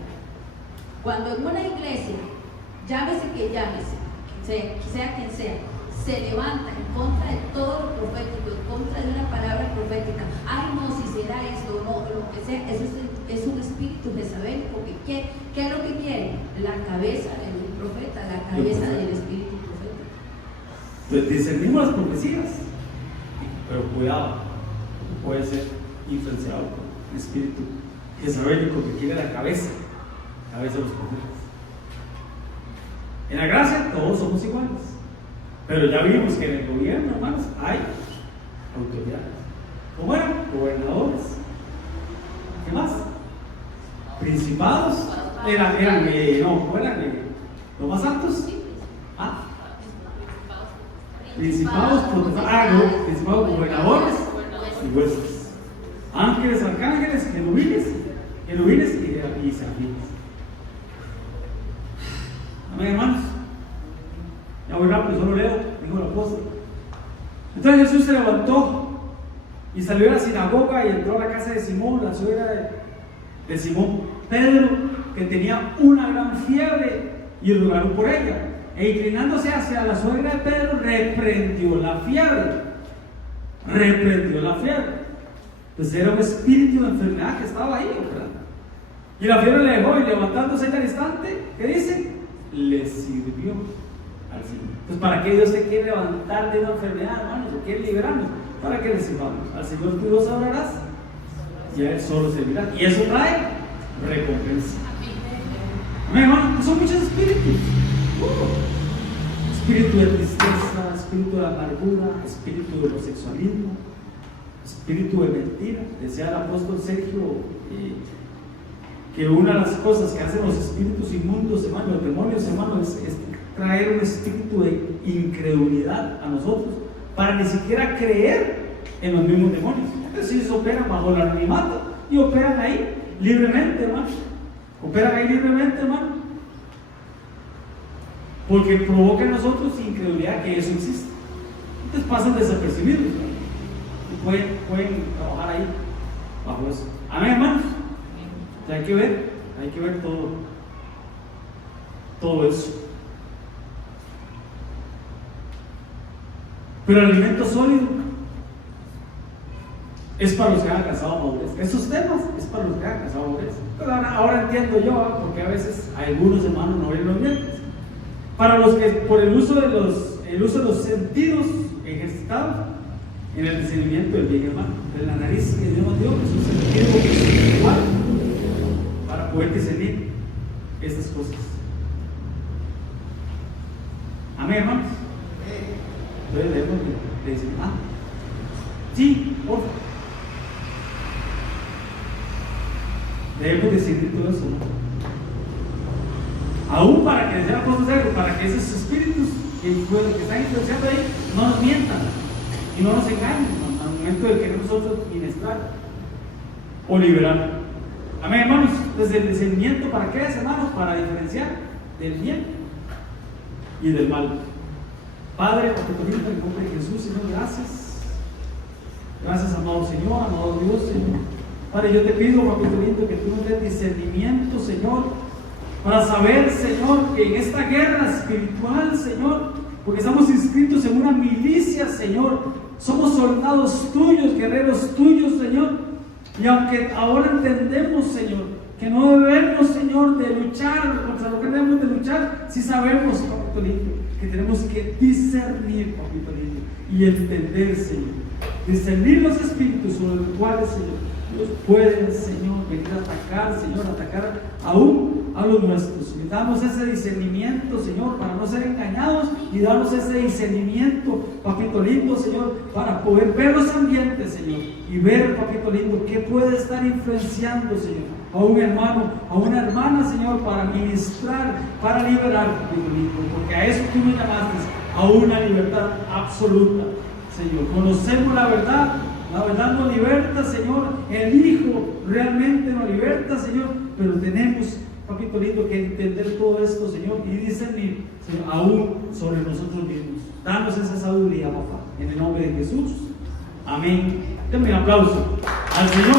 Cuando en una iglesia, llámese, sea quien sea, se levanta en contra de todo lo profético, en contra de una palabra profética, ay no, si será esto, no, lo que sea, eso es un espíritu Jezabel, porque ¿qué es lo que quiere? La cabeza del profeta, la cabeza del espíritu profético. Entonces discernimos las profecías, pero cuidado, puede ser influenciado por el espíritu jezabélico que quiere la cabeza de los profetas. En la gracia todos somos iguales, pero ya vimos que en el gobierno, hermanos, hay autoridades. ¿Cómo eran? Gobernadores. ¿Qué más? Principados. Eran los más altos. ¿Ah? Principados, principados, gobernadores y jueces. Ángeles, arcángeles, querubines y serafines. Amén, hermanos. Ya voy rápido, solo leo, dijo el apóstol. Entonces Jesús se levantó y salió a la sinagoga y entró a la casa de Simón, la suegra de Simón Pedro, que tenía una gran fiebre, y rogaron por ella. E inclinándose hacia la suegra de Pedro, reprendió la fiebre. Entonces era un espíritu de enfermedad que estaba ahí, ¿verdad? Y la fiebre le dejó, y levantándose al instante, ¿qué dice? Le sirvió al Señor. Entonces, ¿para qué Dios se quiere levantar de una enfermedad, hermanos? ¿O quiere liberarnos? ¿Para qué le sirvamos? Al Señor tú Dios adorarás y a Él solo servirás. Y eso trae recompensa. Amén, hermanos. Son muchos espíritus. Espíritu de tristeza, espíritu de amargura, espíritu de homosexualismo, espíritu de mentira. Decía el apóstol Sergio que una de las cosas que hacen los espíritus inmundos, hermanos, los demonios, hermanos, es traer un espíritu de incredulidad a nosotros para ni siquiera creer en los mismos demonios. Entonces ellos operan bajo el anonimato y operan ahí libremente, hermano. Porque provoca en nosotros incredulidad que eso existe. Entonces pasan desapercibidos, ¿no? Y pueden trabajar ahí bajo eso. Amén, hermanos. Ya hay que ver todo eso. Pero el alimento sólido es para los que han alcanzado madurez. Esos temas es para los que han alcanzado madurez. Pero ahora entiendo yo, porque a veces algunos hermanos no ven los miércoles. Para los que por el uso de los sentidos ejercitados en el discernimiento del bien, hermano, de la nariz que Dios nos dio, es un sentido espiritual para poder discernir estas cosas. Amén, hermanos. Entonces debemos de decir, sí, por favor. Debemos decidir todo eso, ¿no? Aún para que sea apóstol, para que esos espíritus que están influenciando ahí no nos mientan y no nos engañen al momento de que nosotros ministrar o liberar. Amén, hermanos. Desde el discernimiento, ¿para qué es, hermanos? Para diferenciar del bien y del mal. Padre, en el nombre de Jesús, Señor, gracias. Gracias, amado Señor, amado Dios, Señor. Padre, yo te pido, papito lindo, que tú nos des discernimiento, Señor, para saber, Señor, que en esta guerra espiritual, Señor, porque estamos inscritos en una milicia, Señor, somos soldados tuyos, guerreros tuyos, Señor, y aunque ahora entendemos, Señor, que no debemos, Señor, de luchar contra lo que debemos de luchar, si sabemos, papito lindo, que tenemos que discernir, papito lindo, y entender, Señor, discernir los espíritus sobre los cuales, Señor, Dios puede, Señor, venir a atacar aún a los nuestros. Y damos ese discernimiento, Señor, para no ser engañados, y damos ese discernimiento, papito lindo, Señor, para poder ver los ambientes, Señor, y ver, papito lindo, qué puede estar influenciando, Señor, a un hermano, a una hermana, Señor, para ministrar, para liberar, papito lindo, porque a eso tú me llamaste, a una libertad absoluta, Señor. Conocemos la verdad nos liberta, Señor, el Hijo realmente nos liberta, Señor, pero tenemos, papito lindo, que entender todo esto, Señor, y discernir, Señor, aún sobre nosotros mismos. Danos esa sabiduría, papá, en el nombre de Jesús. Amén. Denme un aplauso al Señor.